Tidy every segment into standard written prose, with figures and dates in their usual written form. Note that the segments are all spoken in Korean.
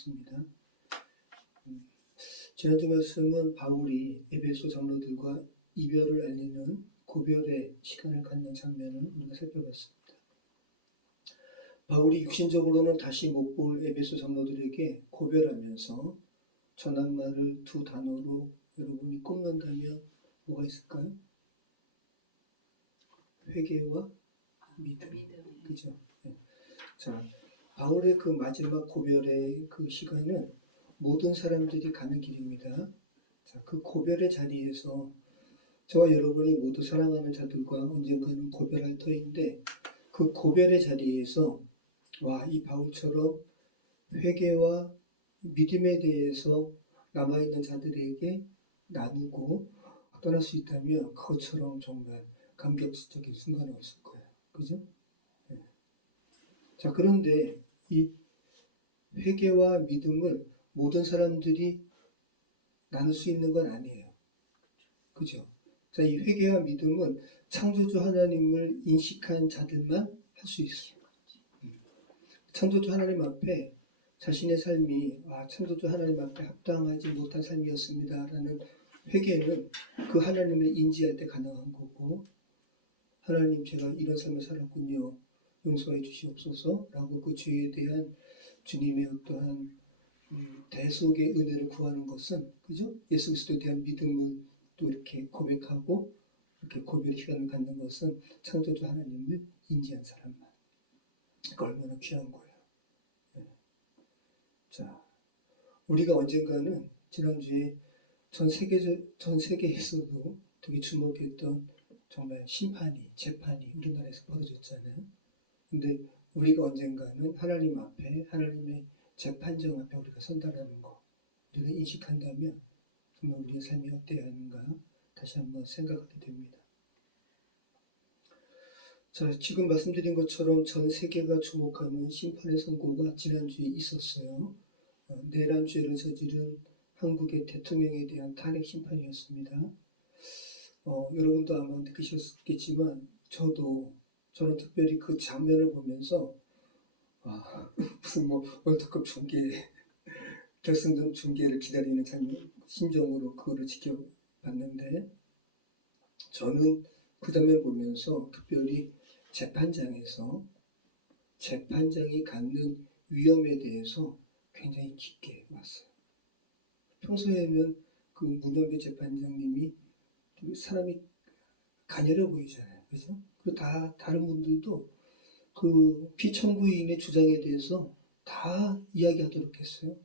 하겠습니다. 지난주 말씀은 바울이 에베소 장로들과 이별을 알리는 고별의 시간을 갖는 장면을 우리가 살펴봤습니다. 바울이 육신적으로는 다시 못 볼 에베소 장로들에게 고별하면서 전한 말을 두 단어로 여러분이 꼽는다면 뭐가 있을까요? 회개와 믿음. 그죠? 네. 자, 바울의 그 마지막 고별의 그 시간은 모든 사람들이 가는 길입니다. 자, 그 고별의 자리에서 저와 여러분이 모두 사랑하는 자들과 언젠가는 고별할 터인데 그 고별의 자리에서 이 바울처럼 회개와 믿음에 대해서 남아있는 자들에게 나누고 떠날 수 있다면 그것처럼 정말 감격적인 순간은 없을 거예요. 그죠? 네. 자, 그런데 이 회개와 믿음을 모든 사람들이 나눌 수 있는 건 아니에요. 그죠? 자, 이 회개와 믿음은 창조주 하나님을 인식한 자들만 할 수 있어요. 창조주 하나님 앞에 자신의 삶이 창조주 하나님 앞에 합당하지 못한 삶이었습니다 라는 회개는 그 하나님을 인지할 때 가능한 거고, 하나님 제가 이런 삶을 살았군요, 용서해 주시옵소서 라고 그 죄에 대한 주님의 어떠한 대속의 은혜를 구하는 것은, 그죠? 예수 그리스도에 대한 믿음을 또 이렇게 고백하고 이렇게 고별 시간을 갖는 것은 창조주 하나님을 인지한 사람만. 그러니까 얼마나 귀한 거예요. 네. 자, 우리가 언젠가는 지난주에 전 세계에서도 되게 주목했던 정말 재판이 우리나라에서 벌어졌잖아요. 근데 우리가 언젠가는 하나님 앞에, 하나님의 재판정 앞에 우리가 선다라는 거, 우리가 인식한다면 정말 우리의 삶이 어때야 하는가 다시 한번 생각하게 됩니다. 자, 지금 말씀드린 것처럼 전 세계가 주목하는 심판의 선고가 지난주에 있었어요. 내란죄를 저지른 한국의 대통령에 대한 탄핵 심판이었습니다. 여러분도 아마 느끼셨겠지만 저는 특별히 그 장면을 보면서 무슨 월드컵 결승전 중계를 기다리는 심정으로 그거를 지켜봤는데, 저는 그 장면 보면서 특별히 재판장이 갖는 위험에 대해서 굉장히 깊게 봤어요. 평소에는 그 문현배 재판장님이 사람이 가녀려 보이잖아요. 그죠? 그리고 다른 분들도 그 피청구인의 주장에 대해서 다 이야기하도록 했어요.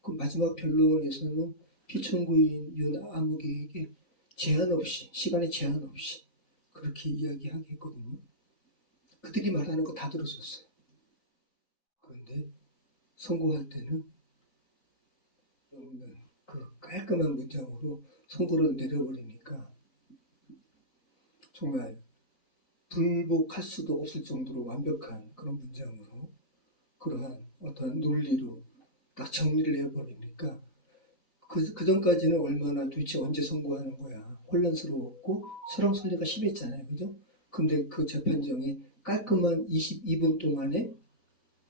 그 마지막 변론에서는 피청구인 윤아무개에게 시간에 제한 없이 그렇게 이야기하게 했거든요. 그들이 말하는 거 다 들었었어요. 그런데 선고할 때는 그 깔끔한 문장으로 선고를 내려버리니까 정말 불복할 수도 없을 정도로 완벽한 그런 문장으로, 그러한 어떤 논리로 딱 정리를 해버리니까 그 전까지는 얼마나 도대체 언제 선고하는 거야 혼란스러웠고 설왕설래가 심했잖아요. 그죠? 근데 그 재판정에 깔끔한 22분 동안의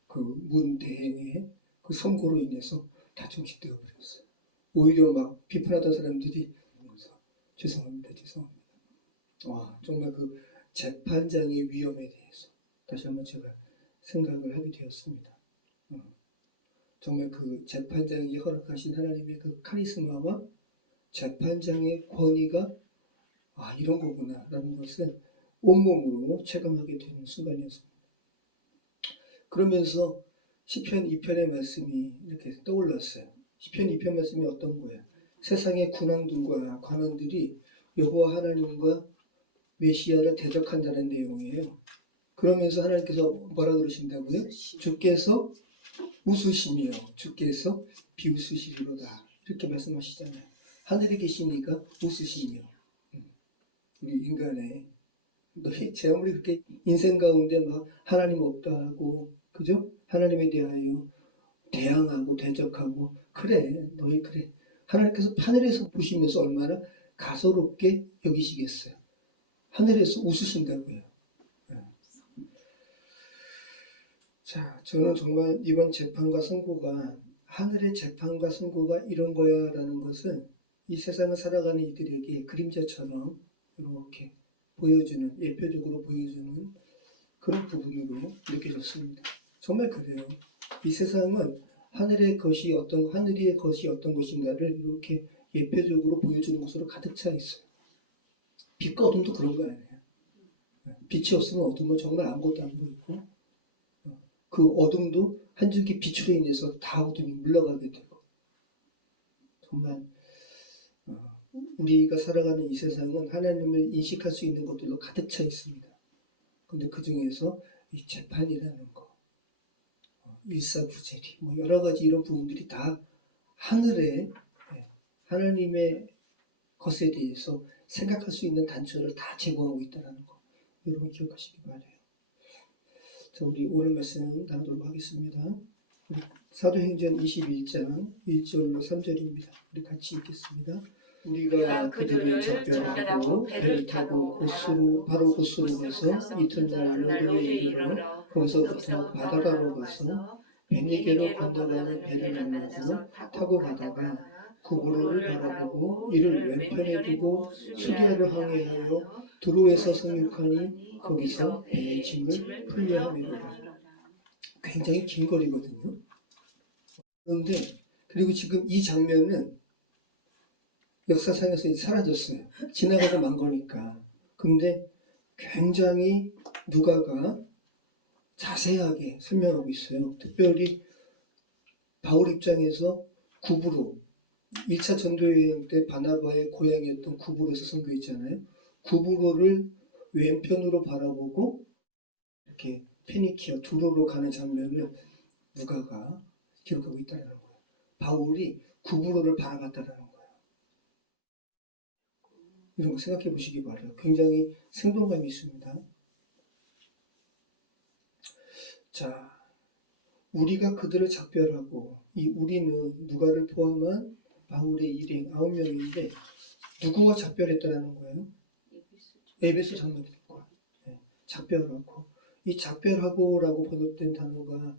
그 문대행의 그 선고로 인해서 다 정식되어 버렸어요. 오히려 막 비판하던 사람들이 죄송합니다. 정말 그 재판장의 위험에 대해서 다시 한번 제가 생각을 하게 되었습니다. 정말 그 재판장이 허락하신 하나님의 그 카리스마와 재판장의 권위가 이런 거구나 라는 것을 온몸으로 체감하게 되는 순간이었습니다. 그러면서 시편 2편의 말씀이 이렇게 떠올랐어요. 시편 2편 말씀이 어떤 거예요? 세상의 군왕들과 관원들이 여호와 하나님과 메시아를 대적한다는 내용이에요. 그러면서 하나님께서 뭐라 그러신다고요? 주께서 웃으시며 주께서 비웃으시리로다, 이렇게 말씀하시잖아요. 하늘에 계시니까 웃으시며, 우리 인간의 제 아무리 그렇게 인생 가운데 막 하나님 없다 하고, 그죠? 하나님에 대하여 대항하고 대적하고, 너희 그래. 하나님께서 하늘에서 보시면서 얼마나 가소롭게 여기시겠어요. 하늘에서 웃으신다고요. 자, 저는 정말 이번 재판과 선고가 하늘의 재판과 선고가 이런 거야라는 것을 이 세상을 살아가는 이들에게 그림자처럼 이렇게 보여주는, 예표적으로 보여주는 그런 부분으로 느껴졌습니다. 정말 그래요. 이 세상은 하늘의 것이 어떤 것인가를 이렇게 예표적으로 보여주는 것으로 가득 차 있어요. 빛과 어둠도 그런 거 아니에요. 빛이 없으면 어둠은 정말 아무것도 안 보이고, 그 어둠도 한 줄기 빛으로 인해서 다 어둠이 물러가게 되고, 정말 우리가 살아가는 이 세상은 하나님을 인식할 수 있는 것들로 가득 차 있습니다. 근데 그 중에서 이 재판이라는 거, 일사부재리, 뭐 여러 가지 이런 부분들이 다 하늘에 하나님의 것에 대해서 생각할 수 있는 단초를 다 제공하고 있다는 거, 여러분 기억하시기 바라요. 자, 우리 오늘 말씀 나누도록 하겠습니다. 우리 사도행전 21장 1절로 3절입니다. 우리 같이 읽겠습니다. 우리가 그들을 작별하고 배를 타고 바로 고스로 가서 이튿날 로도에 이르러 거기서부터 바다가로 가서 베니게로 건너가는 배를 만나고 타고 가다가 구브로를 바라보고 이를 왼편에 두고 수디아로 항해하여 두로에서 상륙하니 거기서 배의 짐을 풀려 함이로라. 굉장히 긴 거리거든요. 그런데 그리고 지금 이 장면은 역사상에서 사라졌어요. 지나가고 만 거니까. 근데 굉장히 누가가 자세하게 설명하고 있어요. 특별히 바울 입장에서 구브로 1차 전도여행 때 바나바의 고향이었던 구브로에서 선교했잖아요. 구브로를 왼편으로 바라보고 이렇게 페니키아 두로로 가는 장면을 누가가 기록하고 있다는 거예요. 바울이 구브로를 바라봤다는 거예요. 이런 거 생각해 보시기 바라요. 굉장히 생동감이 있습니다. 자, 우리가 그들을 작별하고, 이 우리는 누가를 포함한 바울의 일행 9명인데 누구와 작별했다는 거예요? 에베소 장로들과 작별하고, 이 작별하고라고 번역된 단어가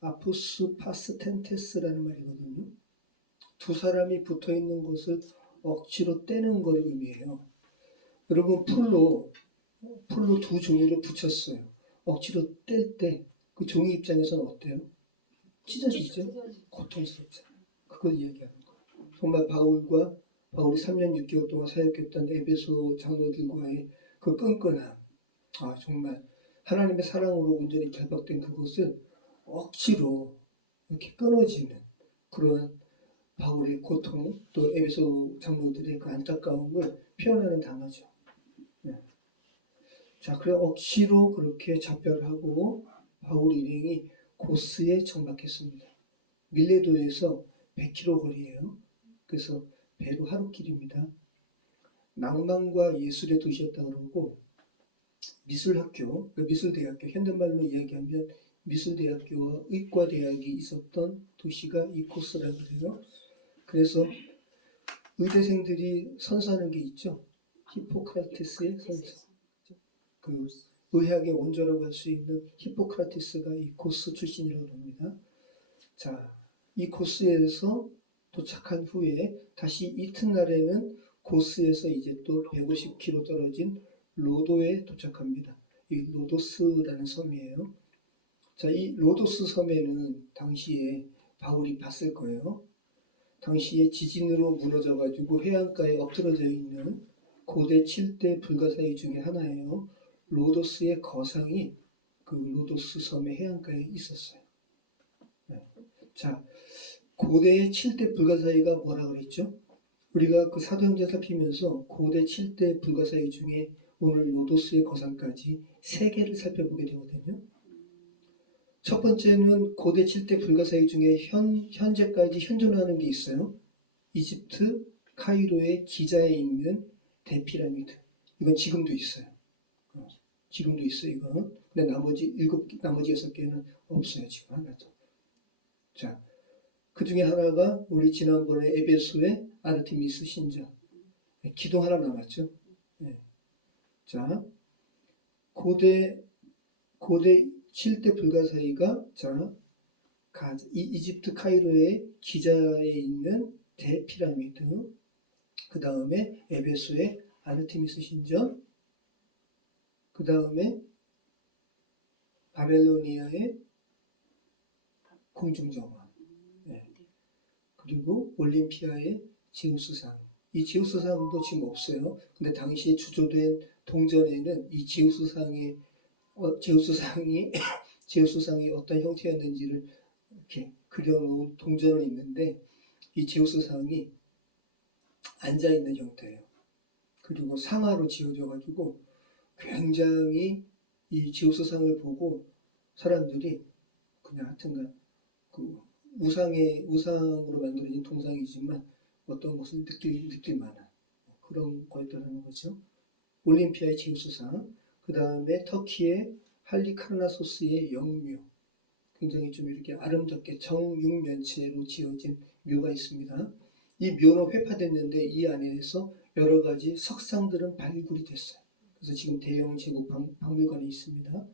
아포스 파스텐테스라는 말이거든요. 두 사람이 붙어 있는 것을 억지로 떼는 걸 의미해요. 여러분 풀로 두 종이를 붙였어요. 억지로 뗄 때 그 종이 입장에서는 어때요? 찢어지죠? 고통스럽잖아요. 그걸 이야기하는 거예요. 정말 바울이 3년 6개월 동안 사역했던 에베소 장로들과의 그 끈끈함, 정말 하나님의 사랑으로 온전히 결박된 그것을 억지로 이렇게 끊어지는 그런 바울의 고통, 또 에베소 장로들의 그 안타까움을 표현하는 단어죠. 자, 그래 억지로 그렇게 작별하고 바울 일행이 고스에 정박했습니다. 밀레도에서 100km 거리예요. 그래서 배로 하루길입니다. 낭만과 예술의 도시였다고 그러고 미술학교, 미술대학교, 현대말로 이야기하면 미술대학교와 의과대학이 있었던 도시가 이 코스라고 그래요. 그래서 의대생들이 선서하는 게 있죠. 히포크라테스의 선서. 그 의학의 원조라고 할 수 있는 히포크라테스가 이 코스 출신이라고 합니다. 자, 이 코스에서 도착한 후에 다시 이튿날에는 코스에서 이제 또 150km 떨어진 로도에 도착합니다. 이 로도스라는 섬이에요. 자, 이 로도스 섬에는 당시에 바울이 봤을 거예요. 당시에 지진으로 무너져가지고 해안가에 엎드러져 있는 고대 7대 불가사의 중에 하나예요. 로도스의 거상이 그 로도스 섬의 해안가에 있었어요. 자, 고대의 7대 불가사의가 뭐라 그랬죠? 우리가 그 사도행전 살피면서 고대 7대 불가사의 중에 오늘 로도스의 거상까지 3개를 살펴보게 되거든요. 첫 번째는 고대 7대 불가사의 중에 현재까지 현존하는 게 있어요. 이집트 카이로의 기자에 있는 대피라미드. 이건 지금도 있어요. 지금도 있어요, 이건. 근데 나머지 6개는 없어요, 지금 하나도. 자, 그 중에 하나가 우리 지난번에 에베소의 아르테미스 신전. 기둥 하나 남았죠. 네. 자, 고대 7대 불가사의가 이집트 카이로의 기자에 있는 대피라미드, 그 다음에 에베소의 아르테미스 신전, 그 다음에 바벨로니아의 공중정화, 네. 그리고 올림피아의 제우스상. 이 제우스상도 지금 없어요. 근데 당시에 주조된 동전에는 이 제우스상이 제우스상이 어떤 형태였는지를 이렇게 그려놓은 동전은 있는데, 이 제우스상이 앉아있는 형태예요. 그리고 상아로 지어져가지고 굉장히 이 제우스상을 보고 사람들이 그냥 하여튼간 그 우상으로 만들어진 동상이지만 어떤 것을 느낄 만한 그런 거였다는 거죠. 올림피아의 제우스상, 그 다음에 터키의 할리카르나소스의 영묘, 굉장히 좀 이렇게 아름답게 정육면체로 지어진 묘가 있습니다. 이 묘는 회파됐는데 이 안에서 여러 가지 석상들은 발굴이 됐어요. 그래서 지금 대형 제국 박물관에 있습니다.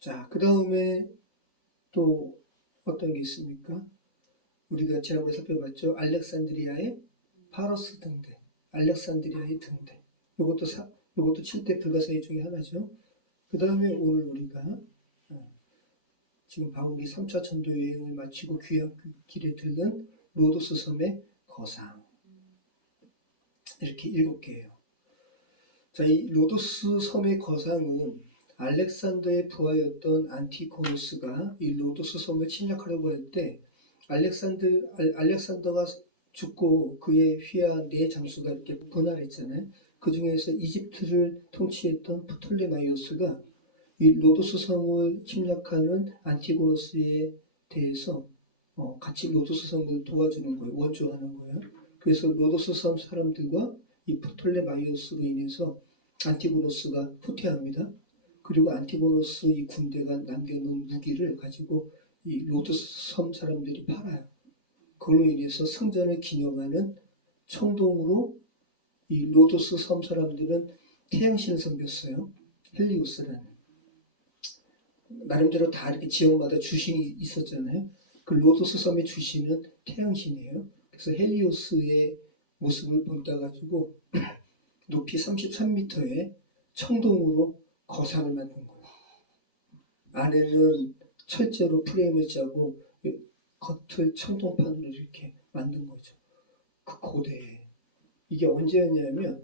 자, 그 다음에 또 어떤 게 있습니까? 우리가 지난번에 살펴봤죠. 알렉산드리아의 파로스 등대, 알렉산드리아의 등대. 이것도 7대 불가사의 중에 하나죠. 그 다음에 오늘 우리가 지금 바울이 3차 전도 여행을 마치고 귀한 길에 들른 로도스 섬의 거상, 이렇게 7개예요. 자, 이 로도스 섬의 거상은 알렉산더의 부하였던 안티고노스가 이 로도스 섬을 침략하려고 할 때 알렉산더가 죽고 그의 휘하 4장수가 이렇게 분할했잖아요. 그 중에서 이집트를 통치했던 프톨레마이오스가 이 로도스 섬을 침략하는 안티고노스에 대해서 같이 로도스 섬을 도와주는 거예요. 원조하는 거예요. 그래서 로도스 섬 사람들과 이 프톨레마이오스로 인해서 안티고노스가 후퇴합니다. 그리고 안티고노스 이 군대가 남겨놓은 무기를 가지고 이 로도스 섬 사람들이 팔아요. 그걸로 인해서 성전을 기념하는 청동으로 이 로도스 섬 사람들은 태양신을 섬겼어요. 헬리오스라는. 나름대로 다 이렇게 지역마다 주신이 있었잖아요. 그 로도스 섬의 주신은 태양신이에요. 그래서 헬리오스의 모습을 본따가지고 높이 33m의 청동으로 거상을 만든 거예요. 안에는 철제로 프레임을 짜고 겉을 청동판으로 이렇게 만든 거죠. 그 고대에. 이게 언제였냐면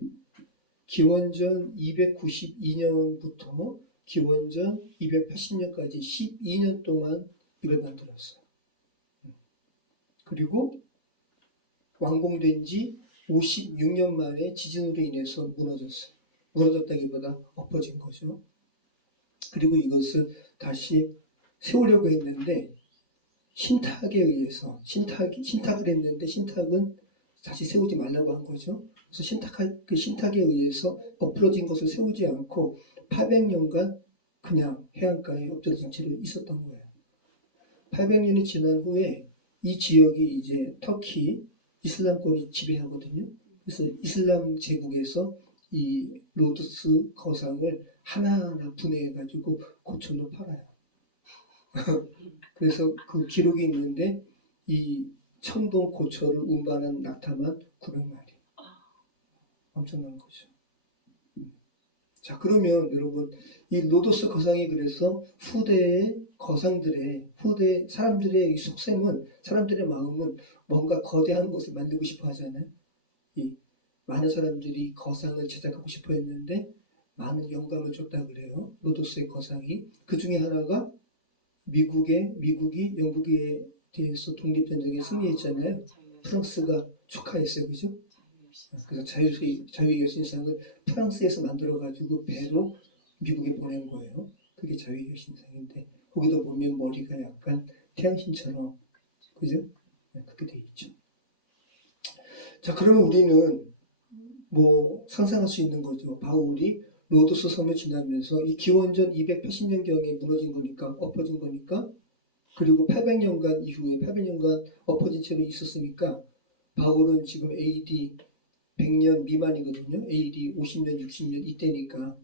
기원전 292년부터 기원전 280년까지 12년 동안 이걸 만들었어요. 그리고 완공된 지 56년 만에 지진으로 인해서 무너졌어요. 무너졌다기보다 엎어진 거죠. 그리고 이것을 다시 세우려고 했는데 신탁에 의해서 신탁을 했는데 신탁은 다시 세우지 말라고 한 거죠. 그래서 그 신탁에 의해서 엎어진 것을 세우지 않고 800년간 그냥 해안가에 엎드러진 채로 있었던 거예요. 800년이 지난 후에 이 지역이 이제 터키 이슬람권이 지배하거든요. 그래서 이슬람 제국에서 이 로도스 거상을 하나하나 분해해가지고 고철로 팔아요. 그래서 그 기록이 있는데 이 청동 고철을 운반한 낙타만 900마리. 엄청난 거죠. 자, 그러면 여러분 이 로도스 거상이 그래서 후대 사람들의 속셈은, 사람들의 마음은 뭔가 거대한 것을 만들고 싶어 하잖아요. 이 많은 사람들이 거상을 제작하고 싶어 했는데 많은 영감을 줬다 그래요. 로도스의 거상이. 그 중에 하나가 미국이 영국에 대해서 독립전쟁에 승리했잖아요. 프랑스가 축하했어요. 그죠? 그래서 자유의 여신상을 프랑스에서 만들어가지고 배로 미국에 보낸 거예요. 그게 자유의 여신상인데 거기도 보면 머리가 약간 태양신처럼, 그죠? 그렇게 돼 있죠. 자, 그러면 우리는 뭐 상상할 수 있는 거죠. 바울이 로도스 섬을 지나면서 이 기원전 280년경에 무너진 거니까, 엎어진 거니까, 그리고 800년간 이후에 800년간 엎어진 채로 있었으니까 바울은 지금 AD 100년 미만이거든요. AD 50년, 60년 이때니까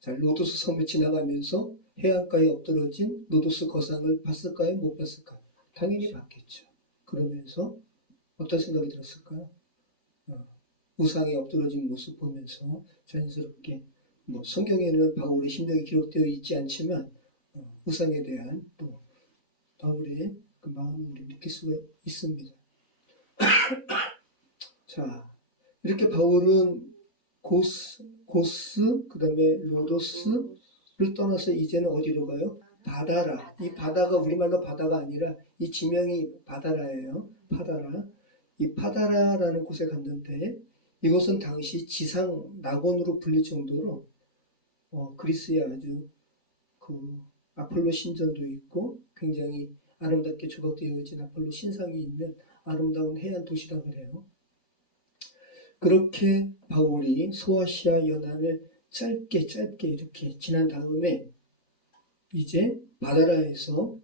자, 로도스 섬을 지나가면서 해안가에 엎드러진 로도스 거상을 봤을까요? 못 봤을까요? 당연히 봤겠죠. 그러면서 어떤 생각이 들었을까요? 우상에 엎드러진 모습 보면서 자연스럽게 뭐 성경에는 바울의 심령이 기록되어 있지 않지만 우상에 대한 또 바울의 그 마음을 우리 느낄 수가 있습니다. 자, 이렇게 바울은 고스, 그 다음에 로도스를 떠나서 이제는 어디로 가요? 바다라. 이 바다가 우리말로 바다가 아니라 이 지명이 바다라예요. 파다라. 이 파다라라는 곳에 갔는데 이곳은 당시 지상 낙원으로 불릴 정도로 그리스에 아주 그 아폴로 신전도 있고 굉장히 아름답게 조각되어진 아폴로 신상이 있는 아름다운 해안 도시라 그래요. 그렇게 바울이 소아시아 연안을 짧게 이렇게 지난 다음에 이제 바다라에서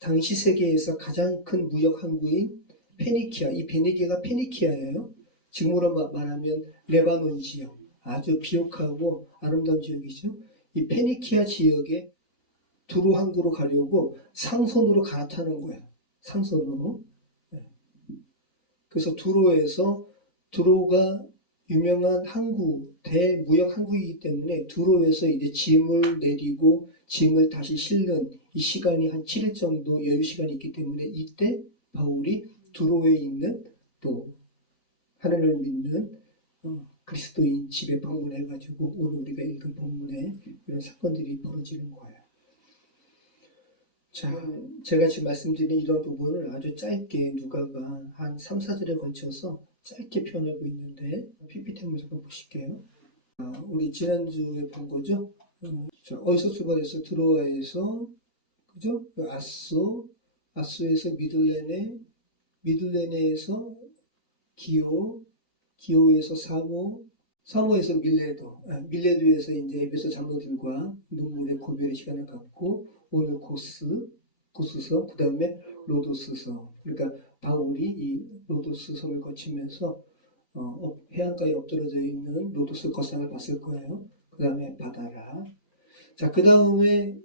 당시 세계에서 가장 큰 무역 항구인 페니키아, 이 베니기아가 페니키아예요. 지금으로 말하면 레바논 지역, 아주 비옥하고 아름다운 지역이죠. 이 페니키아 지역에 두로 항구로 가려고 상선으로 갈아타는 거예요. 상선으로. 그래서 두로가 유명한 항구, 대무역 항구이기 때문에 두로에서 이제 짐을 내리고 짐을 다시 실는 이 시간이 한 7일 정도 여유 시간이 있기 때문에 이때 바울이 두로에 있는 또 하나님을 믿는 그리스도인 집에 방문해가지고 오늘 우리가 읽은 본문에 이런 사건들이 벌어지는 거예요. 자, 제가 지금 말씀드린 이런 부분을 아주 짧게 누가가 한 3, 4절에 걸쳐서 짧게 표현하고 있는데 PPT 한번 잠깐 보실게요. 우리 지난주에 본 거죠. 어디서 출발해서 드로아에서 그죠? 아소에서 미들레네에서 기오에서 사모에서 밀레도에서 이제 에베소 장로들과 눈물의 고별의 시간을 갖고 오늘 고스섬, 그 다음에 로도스섬. 그러니까 바울이 이 로도스 섬을 거치면서 해안가에 엎드러져 있는 로도스 거상을 봤을 거예요. 그 다음에 바다라. 자, 그 다음에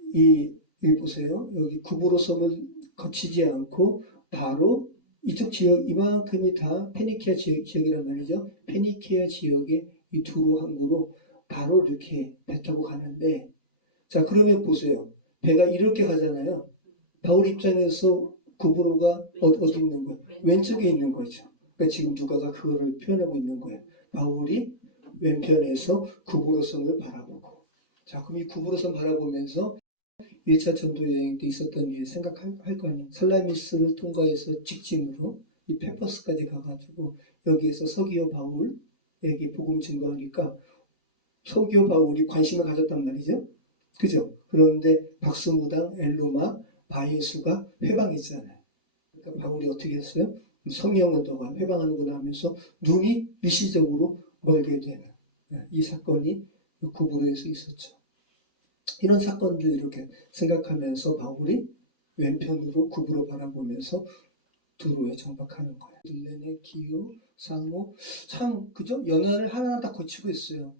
여기 보세요. 여기 구브로 섬을 거치지 않고 바로 이쪽 지역 이만큼이 다 페니키아 지역이란 말이죠. 페니키아 지역의 이 두로 항구로 바로 이렇게 배 타고 가는데, 자, 그러면 보세요. 배가 이렇게 가잖아요. 바울 입장에서 구브로가 어디 있는 거예요? 왼쪽에 있는 거죠. 그러니까 지금 누가가 그거를 표현하고 있는 거예요. 바울이 왼편에서 구브로 섬을 바라보고. 자, 그럼 이 구브로 섬 바라보면서 1차 전도 여행 때 있었던 일 생각할 거 아니에요. 살라미스를 통과해서 직진으로 이 페퍼스까지 가가지고 여기에서 서기오 바울에게 복음 증거하니까 서기오 바울이 관심을 가졌단 말이죠. 그죠? 그런데 박수무당, 엘루마, 바예수가 회방했잖아요. 그러니까 바울이 어떻게 했어요? 성령을 너가 회방하는구나 하면서 눈이 일시적으로 멀게 되는 이 사건이 구브로에서 있었죠. 이런 사건들 이렇게 생각하면서 바울이 왼편으로 구브로 바라보면서 두로에 정박하는 거예요. 들레네, 기우, 사모, 참 그죠? 연안을 하나하나 다 거치고 있어요.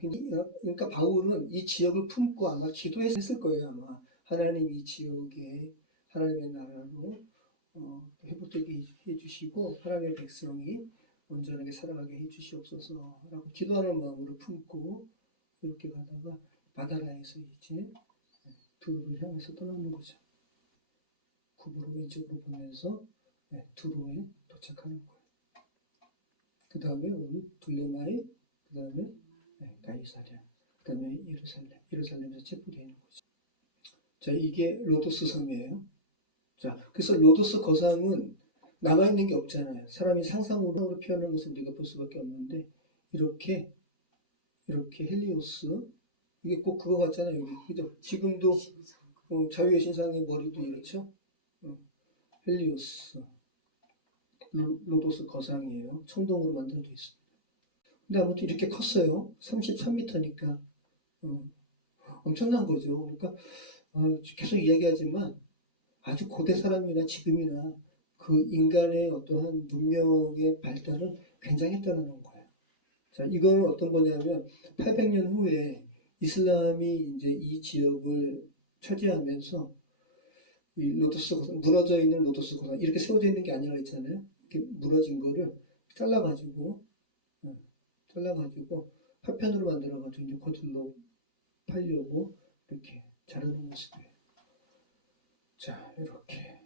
그러니까 바울은 이 지역을 품고 아마 기도했을 거예요. 아마 하나님 이 지역에 하나님의 나라로 회복되게 해주시고 하나님의 백성이 온전하게 살아가게 해주시옵소서라고 기도하는 마음으로 품고 이렇게 가다가 바다라에서 이제 두로를 향해서 떠나는 거죠. 구브로 왼쪽으로 보면서 두로에 도착하는 거예요. 그 다음에 오늘 둘레마이, 그 다음에 가이사랴, 그 다음에 예루살렘에서 체포되는 거죠. 자, 이게 로도스 섬이에요. 자, 그래서 로도스 거상은 남아있는 게 없잖아요. 사람이 상상으로 표현하는 것을 우리가 볼 수밖에 없는데 이렇게 헬리오스, 이게 꼭 그거 같잖아요. 여기, 그죠? 지금도 자유의 신상의 머리도 이렇죠. 헬리오스, 로도스 거상이에요. 청동으로 만들어져 있습니다. 근데 아무튼 이렇게 컸어요. 33m니까 엄청난 거죠. 그러니까 계속 이야기하지만 아주 고대 사람이나 지금이나 그 인간의 어떠한 문명의 발달은 굉장했다는 거예요. 자, 이거는 어떤 거냐면 800년 후에 이슬람이 이제 이 지역을 차지하면서 이 로도스 고산, 무너져 있는 로도스 고산 이렇게 세워져 있는 게 아니라 있잖아요. 이렇게 무너진 거를 잘라가지고 잘라가지고 파편으로 만들어가지고 이제 거들로 팔려고 이렇게 자르는 모습이에요. 자, 이렇게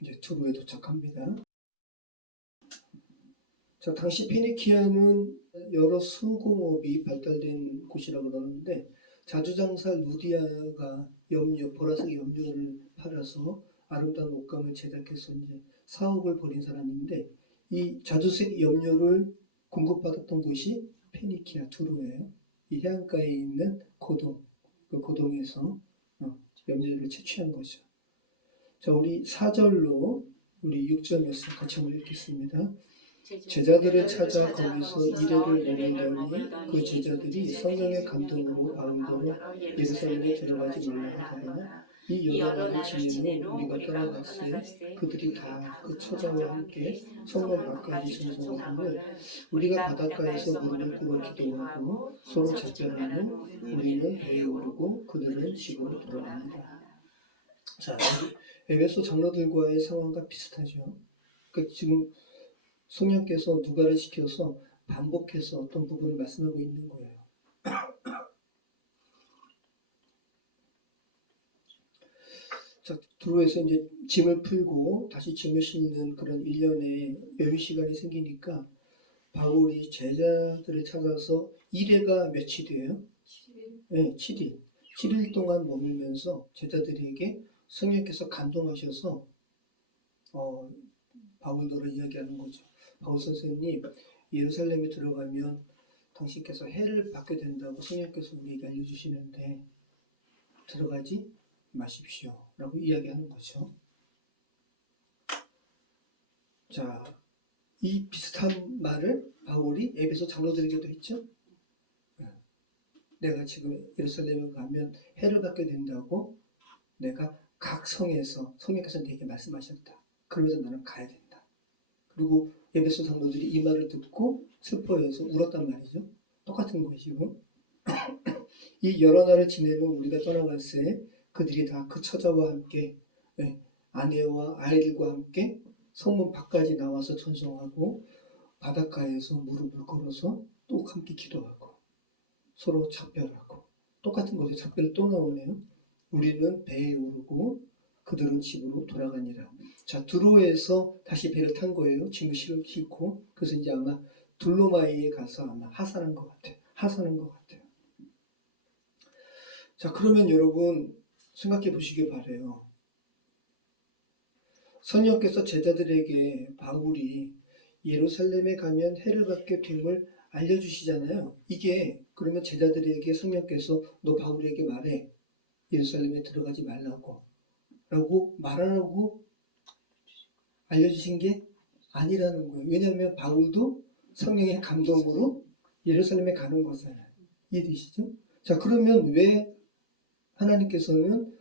이제 투르에 도착합니다. 자, 당시 페니키아는 여러 수공업이 발달된 곳이라고 그러는데 자주장사 루디아가 염료, 보라색 염료를 팔아서 아름다운 옷감을 제작해서 이제 사업을 벌인 사람인데 이 자주색 염료를 공급받았던 곳이 페니키아 투르예요. 이 해안가에 있는 고동, 그 고동에서 염료를 채취한 거죠. 자, 우리 4절로 우리 6절에서 같이 한번 읽겠습니다. 제자들을 찾아 거기서 이래를 머물더니 그 제자들이 성령의 감동으로 바울더러 예루살렘에 들어가지 말라 하더라. 이 여러 날을 지낸 후 우리가 떠나갔으에 그들이 다 그 처자와 함께 성문 밖까지 전송하거늘 우리가 바닷가에서 무릎을 꿇어 기도하고 서로 작별하는 우리는 배에 오르고 그들은 집으로 돌아갑니다. 자, 에베소 장로들과의 상황과 비슷하죠. 그러니까 지금 성령께서 누가를 시켜서 반복해서 어떤 부분을 말씀하고 있는 거예요. 자, 두로에서 이제 짐을 풀고 다시 짐을 싣는 그런 일련의 여유 시간이 생기니까 바울이 제자들을 찾아서 일회가 며칠이에요? 7일. 네, 7일. 7일 동안 머물면서 제자들에게 성령께서 감동하셔서 바울더러 이야기하는 거죠. 바울 선생님, 예루살렘에 들어가면 당신께서 해를 받게 된다고 성령께서 우리에게 알려주시는데 들어가지 마십시오 라고 이야기하는 거죠. 자, 이 비슷한 말을 바울이 에베소 장로들에게도 했죠. 내가 지금 예루살렘에 가면 해를 받게 된다고 내가 각 성에서 성령께서 내게 말씀하셨다. 그러면서 나는 가야 된다. 그리고 에베소 장로들이 이 말을 듣고 슬퍼해서 울었단 말이죠. 똑같은 것이고 이 여러 날을 지내고 우리가 떠나갔을 그들이 다 그 처자와 함께 아내와 아이들과 함께 성문 밖까지 나와서 전송하고 바닷가에서 무릎을 꿇어서 또 함께 기도하고 서로 작별하고 똑같은 것에 작별 또 나오네요. 우리는 배에 오르고 그들은 집으로 돌아가니라. 자, 두로에서 다시 배를 탄 거예요. 짐을 싣고. 그래서 이제 아마 둘로마이에 가서 아마 하산한 것 같아요. 자, 그러면 여러분 생각해 보시기 바래요. 성령께서 제자들에게 바울이 예루살렘에 가면 해를 받게 됨을 알려주시잖아요. 이게 그러면 제자들에게 성령께서 너 바울에게 말해. 예루살렘에 들어가지 말라고 라고 말하라고 알려주신 게 아니라는 거예요. 왜냐하면 바울도 성령의 감동으로 예루살렘에 가는 거잖아요. 이해되시죠? 자, 그러면 왜 하나님께서는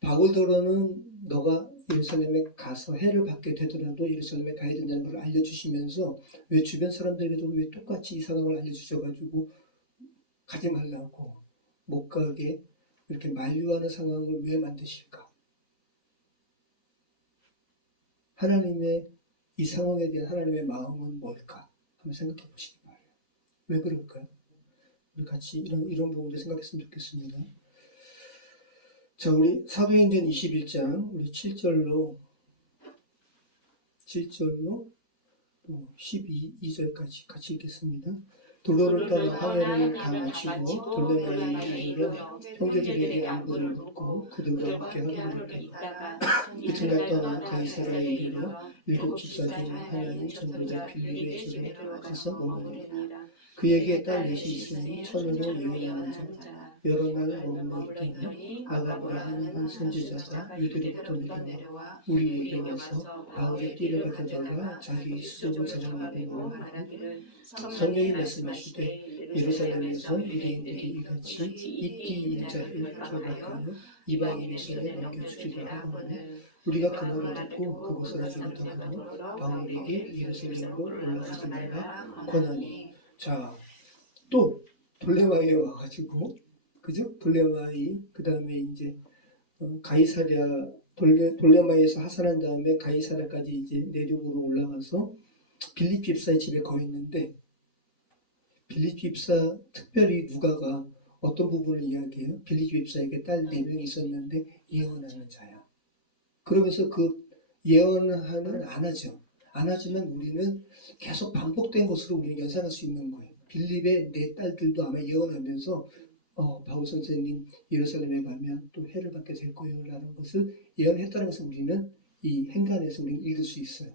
바울더러는 너가 예루살렘에 가서 해를 받게 되더라도 예루살렘에 가야 된다는 걸 알려주시면서 왜 주변 사람들에게도 왜 똑같이 이 상황을 알려주셔가지고 가지 말라고 못 가게 이렇게 만류하는 상황을 왜 만드실까? 하나님의 이 상황에 대한 하나님의 마음은 뭘까? 한번 생각해 보시기 바래요. 왜 그럴까요? 우리 같이 이런 부분도 생각했으면 좋겠습니다. 자, 우리 사도행전 21장 우리 7절로 또 12절까지 같이 읽겠습니다. 도로를 떠나 항해를 다 마치고 돌레마에 이르러 형제들에게 안부를 묻고 그들과 함께 하루를 있다가 이튿날 떠나 가이사라에 이르러 7 집사 중 하나인 전도자 빌립의 집에 들어가서 머무르니라. 그에게 딸 넷이 있으니 천으로 예언하는 자 여러 날 머물러 있더니 아가보라 하는 한 선지자가 유대로부터 내려와 우리에게 와서 바울의 띠를 가져다가 자기 수족을 자랑하고 말하기를 성령이 말씀하시되 예루살렘에서 유대인들이 이같이 이띠 일자를 조각하여 이방인의 손에 넘겨주리라 하거늘 우리가 그 말을 듣고 그것을 가지고 더불어 바울에게 예루살렘으로 올라가지니라 권하니. 자, 또 돌레마이에 와가지고, 그죠? 돌레마이, 그 다음에 이제 가이사랴, 돌레마이에서 하산한 다음에 가이사랴까지 이제 내륙으로 올라가서 빌립 집사의 집에 거했는데, 빌립 집사 특별히 누가가 어떤 부분을 이야기해요? 빌립 집사에게 딸 4명이 있었는데 예언하는 자야. 그러면서 그 예언하는 안 하죠. 안 하지만 우리는 계속 반복된 것으로 우리는 연상할 수 있는 거예요. 빌립의 4딸들도 아마 예언하면서 바울 선생님 예루살렘에 가면 또 해를 받게 될 거예요 라는 것을 예언했다는 것을 우리는 이 행간에서 우리는 읽을 수 있어요.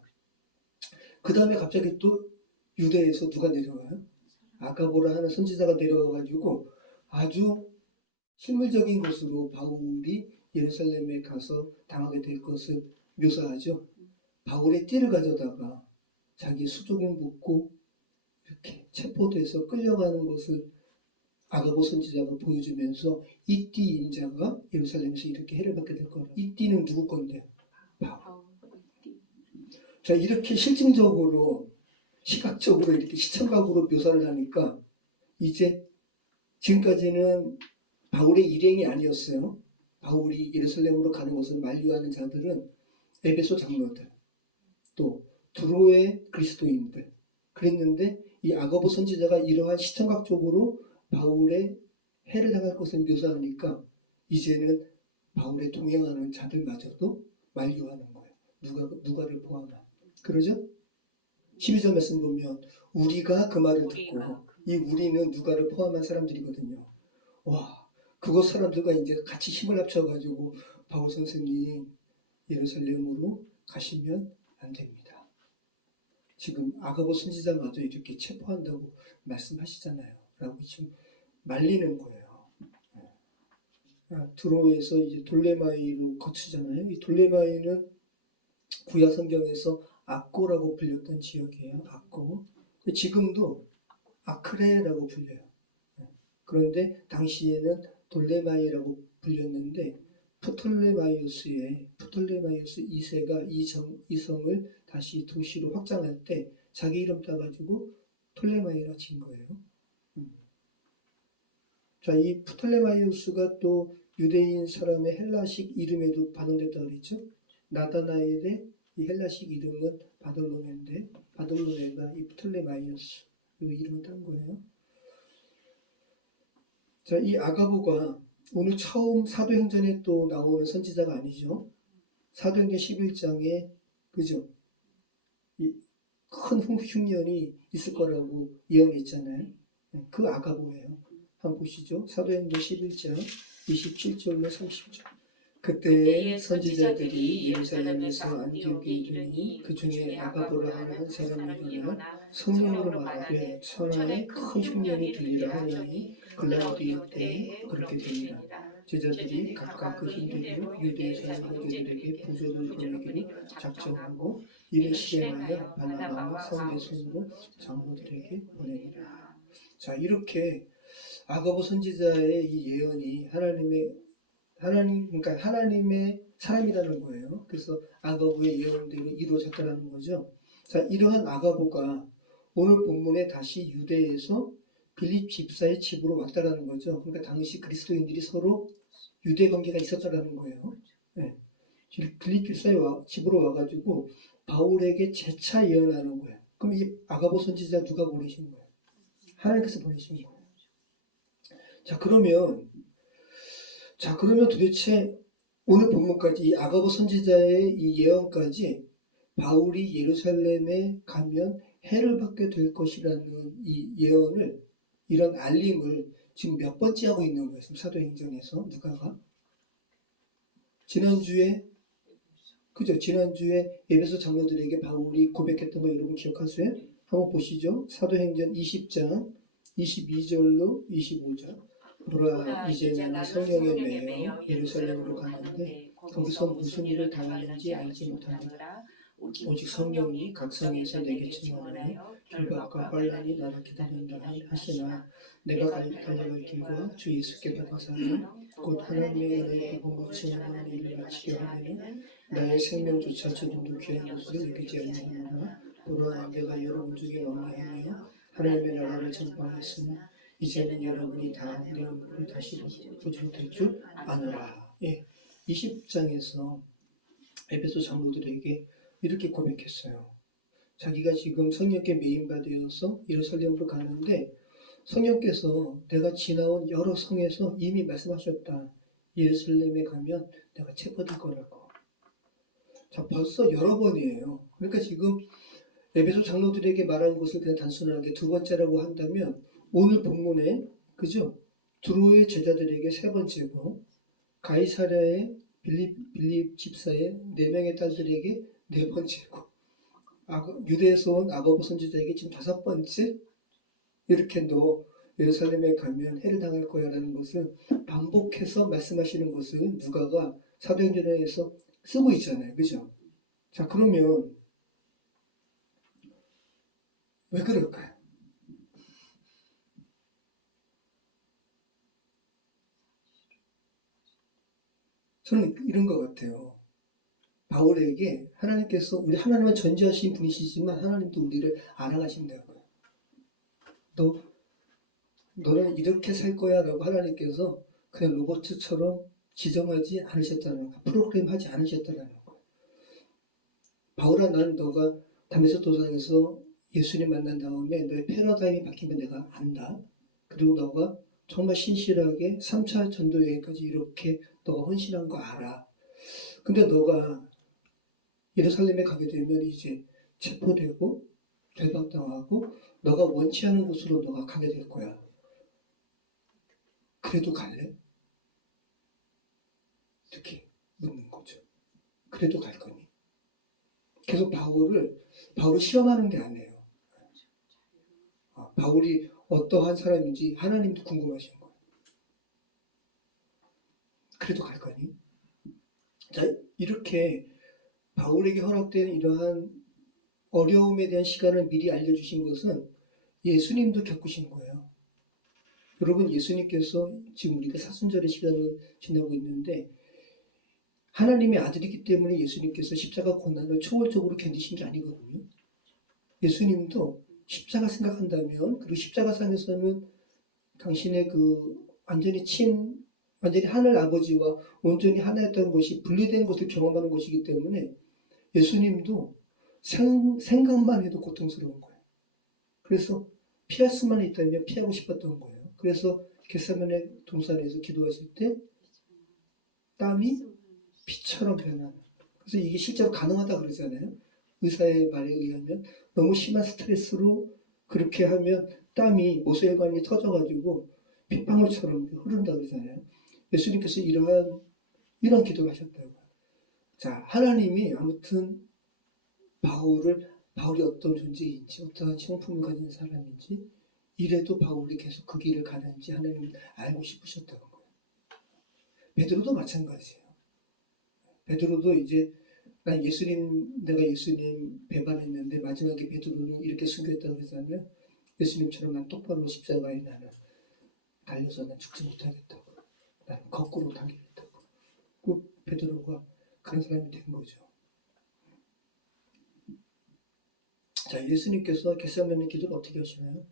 그 다음에 갑자기 또 유대에서 누가 내려와요? 아가보라 하는 선지자가 내려와가지고 아주 실물적인 것으로 바울이 예루살렘에 가서 당하게 될 것을 묘사하죠. 바울의 띠를 가져다가 자기 수족을 묶고 이렇게 체포돼서 끌려가는 것을 아가보 선지자가 보여주면서 이 띠 인자가 예루살렘에서 이렇게 해를 받게 될 거라. 이 띠는 누구 건데? 바울. 자, 이렇게 실증적으로 시각적으로 이렇게 시청각으로 묘사를 하니까 이제 지금까지는 바울의 일행이 아니었어요. 바울이 예루살렘으로 가는 것을 만류하는 자들은 에베소 장로들, 또 두로의 그리스도인들 그랬는데 이 아가보 선지자가 이러한 시청각적으로 바울의 해를 당할 것을 묘사하니까 이제는 바울에 동행하는 자들마저도 만류하는 거예요. 누가를 포함한. 그러죠? 12절 말씀 보면 우리가 그 말을 듣고 이 우리는 누가를 포함한 사람들이거든요. 와, 그곳 사람들과 이제 같이 힘을 합쳐가지고 바울 선생님 예루살렘으로 가시면 안 됩니다. 지금 아가보 선지자마저 이렇게 체포한다고 말씀하시잖아요. 라고 지금 말리는 거예요. 드로에서 이제 돌레마이로 거치잖아요. 이 돌레마이는 구약 성경에서 악고라고 불렸던 지역이에요. 악고. 지금도 아크레라고 불려요. 그런데 당시에는 돌레마이라고 불렸는데 프톨레마이오스 2세가 이 성을 다시 도시로 확장할 때 자기 이름 따가지고 톨레마이라 진 거예요. 자, 이 프톨레마이오스가 또 유대인 사람의 헬라식 이름에도 반영됐다고 그랬죠. 나다나엘의 이 헬라식 이름은 바돌로메인데 바돌로메가 이 프톨레마이오스 이 이름을 딴 거예요. 자, 이 아가보가 오늘 처음 사도행전에 또 나오는 선지자가 아니죠. 사도행전 11장에 그죠? 큰 흉년이 있을 거라고 예언했잖아요. 그 아가보예요. 한번 보시죠. 사도행전 11장 27절로 30절. 그때 선지자들이 예루살렘에서 안디옥에 이르니 그 중에 아가보라 하는 한 사람이 일어나 성령으로 말하되 천하에 큰 흉년이 들리라 하니 글라우디오 때에 그렇게 되니라. 제자들이 각각 그 힘대로 유대에 사는 형제들에게 부조를 보내기로 작정하고 이를 실행하여 바나바와 사울의 손으로 장로들에게 보내니라. 자, 이렇게 아가보 선지자의 이 예언이 그러니까 하나님의 사람이라는 거예요. 그래서 아가보의 예언대로 이루어졌다는 거죠. 자, 이러한 아가보가 오늘 본문에 다시 유대에서 빌립 집사의 집으로 왔다라는 거죠. 그러니까 당시 그리스도인들이 서로 유대 관계가 있었다라는 거예요. 네. 빌립 집사의 집으로 와가지고 바울에게 재차 예언하는 거예요. 그럼 이 아가보 선지자 누가 보내신 거예요? 하나님께서 보내신 거예요. 자, 그러면 도대체 오늘 본문까지 이 아가보 선지자의 이 예언까지 바울이 예루살렘에 가면 해를 받게 될 것이라는 이 예언을, 이런 알림을 지금 몇 번째 하고 있는 거예요. 사도행전에서 누가가. 지난주에 에베소 장로들에게 바울이 고백했던 거 여러분 기억하세요? 한번 보시죠. 사도행전 20장 22절로 25절. 보라, 이제 나는 성령에 매여 예루살렘으로 가는데 거기서 무슨 일을 당하는지 알지 못하노라. 오직 성령이 각 성에서 내게 증언하여 결박과 환난이 나를 기다린다 하시나 내가 달려갈 길과 주 예수께 받은 사명 곧 하나님의 은혜의 복음을 증언하는 일을 마치려 하면은 나의 생명조차 저들도 귀한 것으로 여기지 아니하노라. 보라, 내가 여러분 중에 왕래하며 하나님의 나라를 전파하였으나 이제는 여러분이 다 내 얼굴을 다시 보지 못할 줄 아노라. 예. 20장에서 에베소 장로들에게 이렇게 고백했어요. 자기가 지금 성령께 메인바되어서 예루살렘으로 가는데 성령께서 내가 지나온 여러 성에서 이미 말씀하셨다. 예루살렘에 가면 내가 체포될 거라고. 자, 벌써 여러 번이에요. 그러니까 지금 에베소 장로들에게 말한 것을 그냥 단순하게 두 번째라고 한다면 오늘 본문에 그죠? 두로의 제자들에게 세 번째고 가이사랴의 빌립 집사의 네 명의 딸들에게 네 번째고 유대에서 온 아가보 선지자에게 지금 다섯 번째 이렇게 너 예루살렘에 가면 해를 당할 거야 라는 것을 반복해서 말씀하시는 것을 누가가 사도행전에서 쓰고 있잖아요. 그죠? 자, 그러면 왜 그럴까요? 저는 이런 것 같아요. 바울에게 하나님께서 우리 하나님은 전지하신 분이시지만 하나님도 우리를 알아가신다고요. 너는 이렇게 살 거야 라고 하나님께서 그냥 로봇처럼 지정하지 않으셨다는 거예요. 프로그램하지 않으셨다는 거예요. 바울아, 나는 너가 다메섹 도상에서 예수님 만난 다음에 너의 패러다임이 바뀌면 내가 안다. 그리고 너가 정말 신실하게 3차 전도 여행까지 이렇게 너가 헌신한 거 알아. 근데 너가 예루살렘에 가게 되면 이제 체포되고 죄박당하고 너가 원치 않은 곳으로 너가 가게 될 거야. 그래도 갈래? 이렇게 묻는 거죠. 그래도 갈 거니? 계속 바울을 시험하는 게 아니에요. 바울이 어떠한 사람인지 하나님도 궁금하신 거예요. 그래도 갈 거니? 자, 이렇게 바울에게 허락된 이러한 어려움에 대한 시간을 미리 알려주신 것은 예수님도 겪으신 거예요. 여러분, 예수님께서 지금 우리가 사순절의 시간을 지나고 있는데 하나님의 아들이기 때문에 예수님께서 십자가 고난을 초월적으로 견디신 게 아니거든요. 예수님도 십자가 생각한다면, 그리고 십자가상에서는 당신의 완전히 하늘 아버지와 온전히 하나였던 것이 분리된 것을 경험하는 것이기 때문에 예수님도 생각만 해도 고통스러운 거예요. 그래서 피할 수만 있다면 피하고 싶었던 거예요. 그래서 겟세마네 동산에서 기도하실 때 땀이 피처럼 변하는. 그래서 이게 실제로 가능하다 그러잖아요. 의사의 말에 의하면 너무 심한 스트레스로 그렇게 하면 땀이 모세혈관이 터져가지고 핏방울처럼 흐른다 그러잖아요. 예수님께서 이런 기도를 하셨다고요. 자, 하나님이 아무튼 바울이 어떤 존재인지, 어떠한 성품을 가진 사람인지, 이래도 바울이 계속 그 길을 가는지 하나님은 알고 싶으셨다는 거예요. 베드로도 마찬가지예요. 베드로도 이제 내가 예수님 배반했는데 마지막에 베드로는 이렇게 숨겼다고 그러잖아요. 예수님처럼 난 똑바로 십자가에 나는 달려서 난 죽지 못하겠다고. 나는 거꾸로 달리겠다고. 그 베드로가 그런 사람이 된 거죠. 자, 예수님께서 겟세마네 기도를 어떻게 하시나요?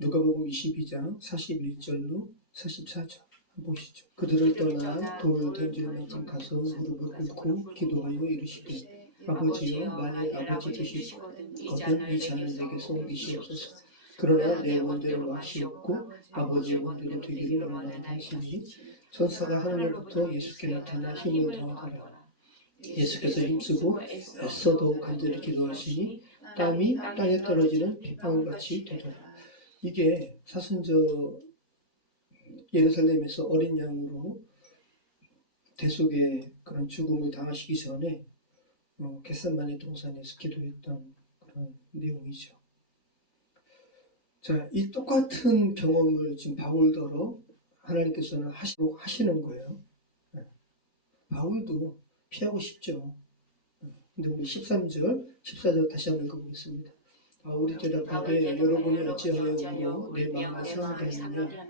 누가복음 22장 41절로 44절 한번 보시죠. 그들을 떠나 돌을 던질 만큼 가서 무릎을 꿇고 기도하여 이르시되 아버지여, 만일 아버지 되시거든 이 잔을 내게서 옮기시옵소서. 그러나 내 원대로 마시옵고 아버지의 원대로 되기를 원하는 하시니 천사가 하늘로부터 예수께 나타나 힘을 더하더라. 예수께서 힘쓰고 애써 더욱 간절히 기도하시니 땀이 땅에 떨어지는 핏방울같이 되더라. 이게 사순절 예루살렘에서 어린 양으로 대속의 그런 죽음을 당하시기 전에 겟세마네 동산에서 기도했던 그런 내용이죠. 자, 이 똑같은 경험을 지금 바울더러 하나님께서는 하시는 거예요. 바울도 피하고 싶죠. 근데 우리 13절, 14절 다시 한번 읽어보겠습니다. 바울이 대답하되 여러분이 어찌하여 울어 내 마음을 상하게 하느냐.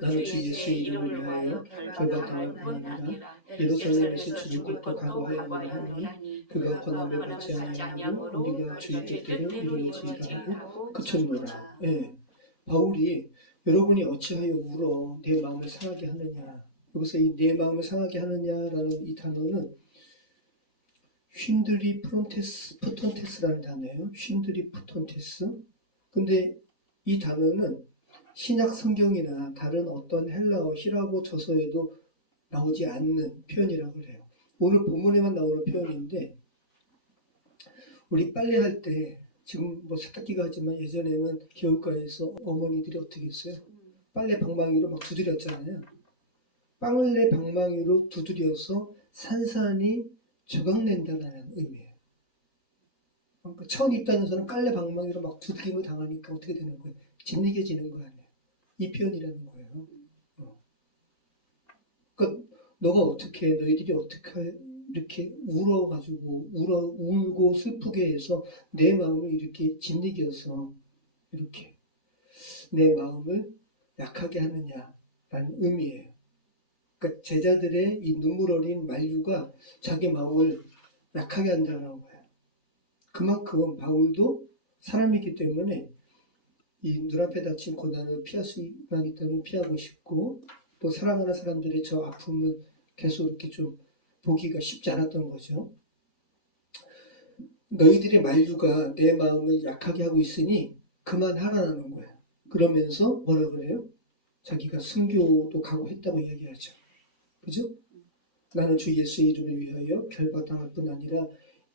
나는 주 예수의 이름을 위하여 결박당할 뿐 아니라 예루살렘에서 죽을 것도 각오하였노라 하니 그가 권함을 받지 아니하고 우리가 주의 뜻대로 이루어지이다 하고 그쳤노라. 예, 바울이 여러분이 어찌하여 울어 내 마음을 상하게 하느냐. 여기서 이 내 마음을 상하게 하느냐라는 이 단어는 쉰드리 푸톤테스라는 단어예요. 쉰드리 푸톤테스. 근데 이 단어는 신약 성경이나 다른 어떤 헬라어, 히라보 저서에도 나오지 않는 표현이라고 해요. 오늘 본문에만 나오는 표현인데, 우리 빨래할 때 지금 뭐 세탁기가 하지만 예전에는 겨울가에서 어머니들이 어떻게 했어요? 빨래 방망이로 막 두드렸잖아요. 빨래 방망이로 두드려서 산산이 조각낸다는 의미예요. 그러니까 처음 입단에서는 빨래 방망이로 막 두드림을 당하니까 어떻게 되는 거예요? 짓이겨지는 거 아니에요. 이 표현이라는 거예요. 그러니까 너희들이 어떻게 이렇게 울고 슬프게 해서 내 마음을 이렇게 짓이겨서 이렇게 내 마음을 약하게 하느냐라는 의미예요. 그러니까 제자들의 이 눈물 어린 만류가 자기 마음을 약하게 한다는 거예요. 그만큼 바울도 사람이기 때문에 이 눈앞에 닥친 고난을 피할 수 있기 때문에 피하고 싶고, 또 사랑하는 사람들의 저 아픔을 계속 이렇게 좀 보기가 쉽지 않았던 거죠. 너희들의 만류가 내 마음을 약하게 하고 있으니 그만하라는 거예요. 그러면서 뭐라 그래요? 자기가 순교도 각오했다고 이야기하죠. 그죠? 나는 주 예수의 이름을 위하여 결박당할 뿐 아니라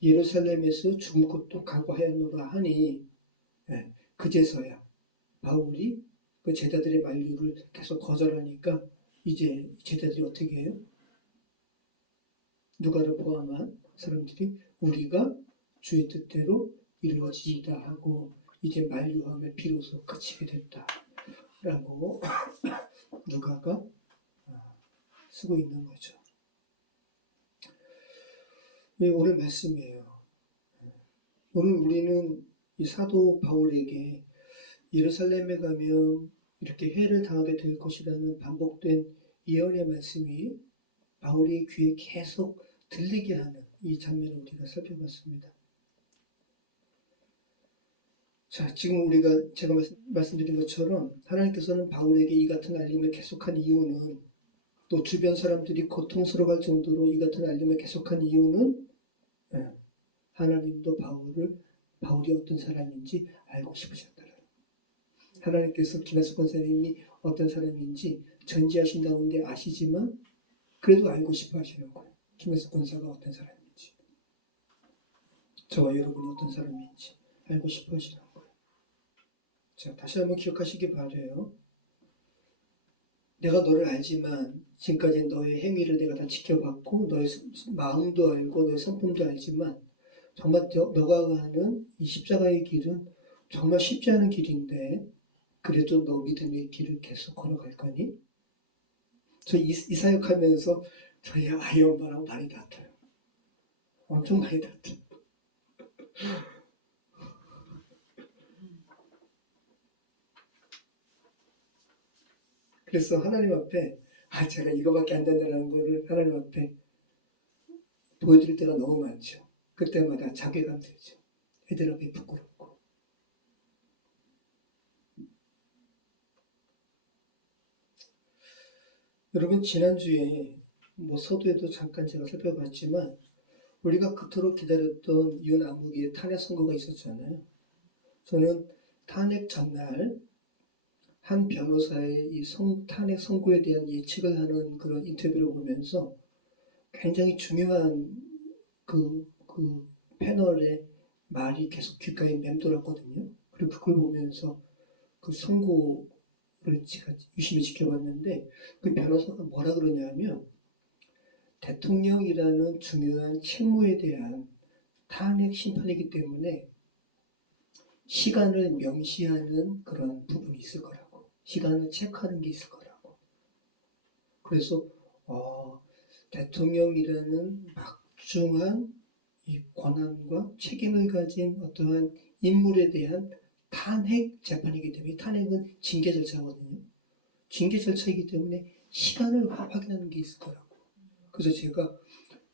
예루살렘에서 죽을 것도 각오하였노라 하니, 그제서야 바울이 그 제자들의 만류를 계속 거절하니까 이제 제자들이 어떻게 해요? 누가를 포함한 사람들이 우리가 주의 뜻대로 이루어지이다 하고 이제 만류함을 비로소 그치게 됐다 라고 누가가 쓰고 있는 거죠. 오늘 말씀이에요. 오늘 우리는 이 사도 바울에게 예루살렘에 가면 이렇게 해를 당하게 될 것이라는 반복된 예언의 말씀이 바울의 귀에 계속 들리게 하는 이 장면을 우리가 살펴봤습니다. 자, 지금 제가 말씀드린 것처럼 하나님께서는 바울에게 이 같은 알림을 계속한 이유는, 또 주변 사람들이 고통스러워할 정도로 이 같은 알림을 계속한 이유는, 하나님도 바울이 어떤 사람인지 알고 싶으셨더라. 하나님께서 김혜숙 권사님이 어떤 사람인지 전지하신 가운데 아시지만 그래도 알고 싶어 하시는 거예요. 김혜숙 권사가 어떤 사람인지, 저와 여러분이 어떤 사람인지 알고 싶어 하시는 거예요. 자, 다시 한번 기억하시기 바라요. 내가 너를 알지만, 지금까지 너의 행위를 내가 다 지켜봤고 너의 마음도 알고 너의 성품도 알지만, 정말 너가 가는 이 십자가의 길은 정말 쉽지 않은 길인데 그래도 너 믿음의 길을 계속 걸어갈 거니? 저 이 사역하면서 저희 아이 엄마랑 많이 다퉈요. 엄청 많이 다퉈요. 그래서 하나님 앞에 제가 이거밖에 안 된다는 거를 하나님 앞에 보여드릴 때가 너무 많죠. 그때마다 자괴감 들죠. 애들 앞에 부끄럽고. 여러분, 지난주에 서두에도 잠깐 제가 살펴봤지만 우리가 그토록 기다렸던 윤 아무개의 탄핵 선고가 있었잖아요. 저는 탄핵 전날 한 변호사의 이 탄핵 선고에 대한 예측을 하는 그런 인터뷰를 보면서 굉장히 중요한 그 패널의 말이 계속 귓가에 맴돌았거든요. 그리고 그걸 보면서 그 선고를 제가 유심히 지켜봤는데, 그 변호사가 뭐라 그러냐면, 대통령이라는 중요한 책무에 대한 탄핵 심판이기 때문에 시간을 명시하는 그런 부분이 있을 거라고, 시간을 체크하는 게 있을 거라고. 그래서 대통령이라는 막중한 이 권한과 책임을 가진 어떠한 인물에 대한 탄핵 재판이기 때문에, 탄핵은 징계 절차거든요. 징계 절차이기 때문에 시간을 확인하는 게 있을 거라고. 그래서 제가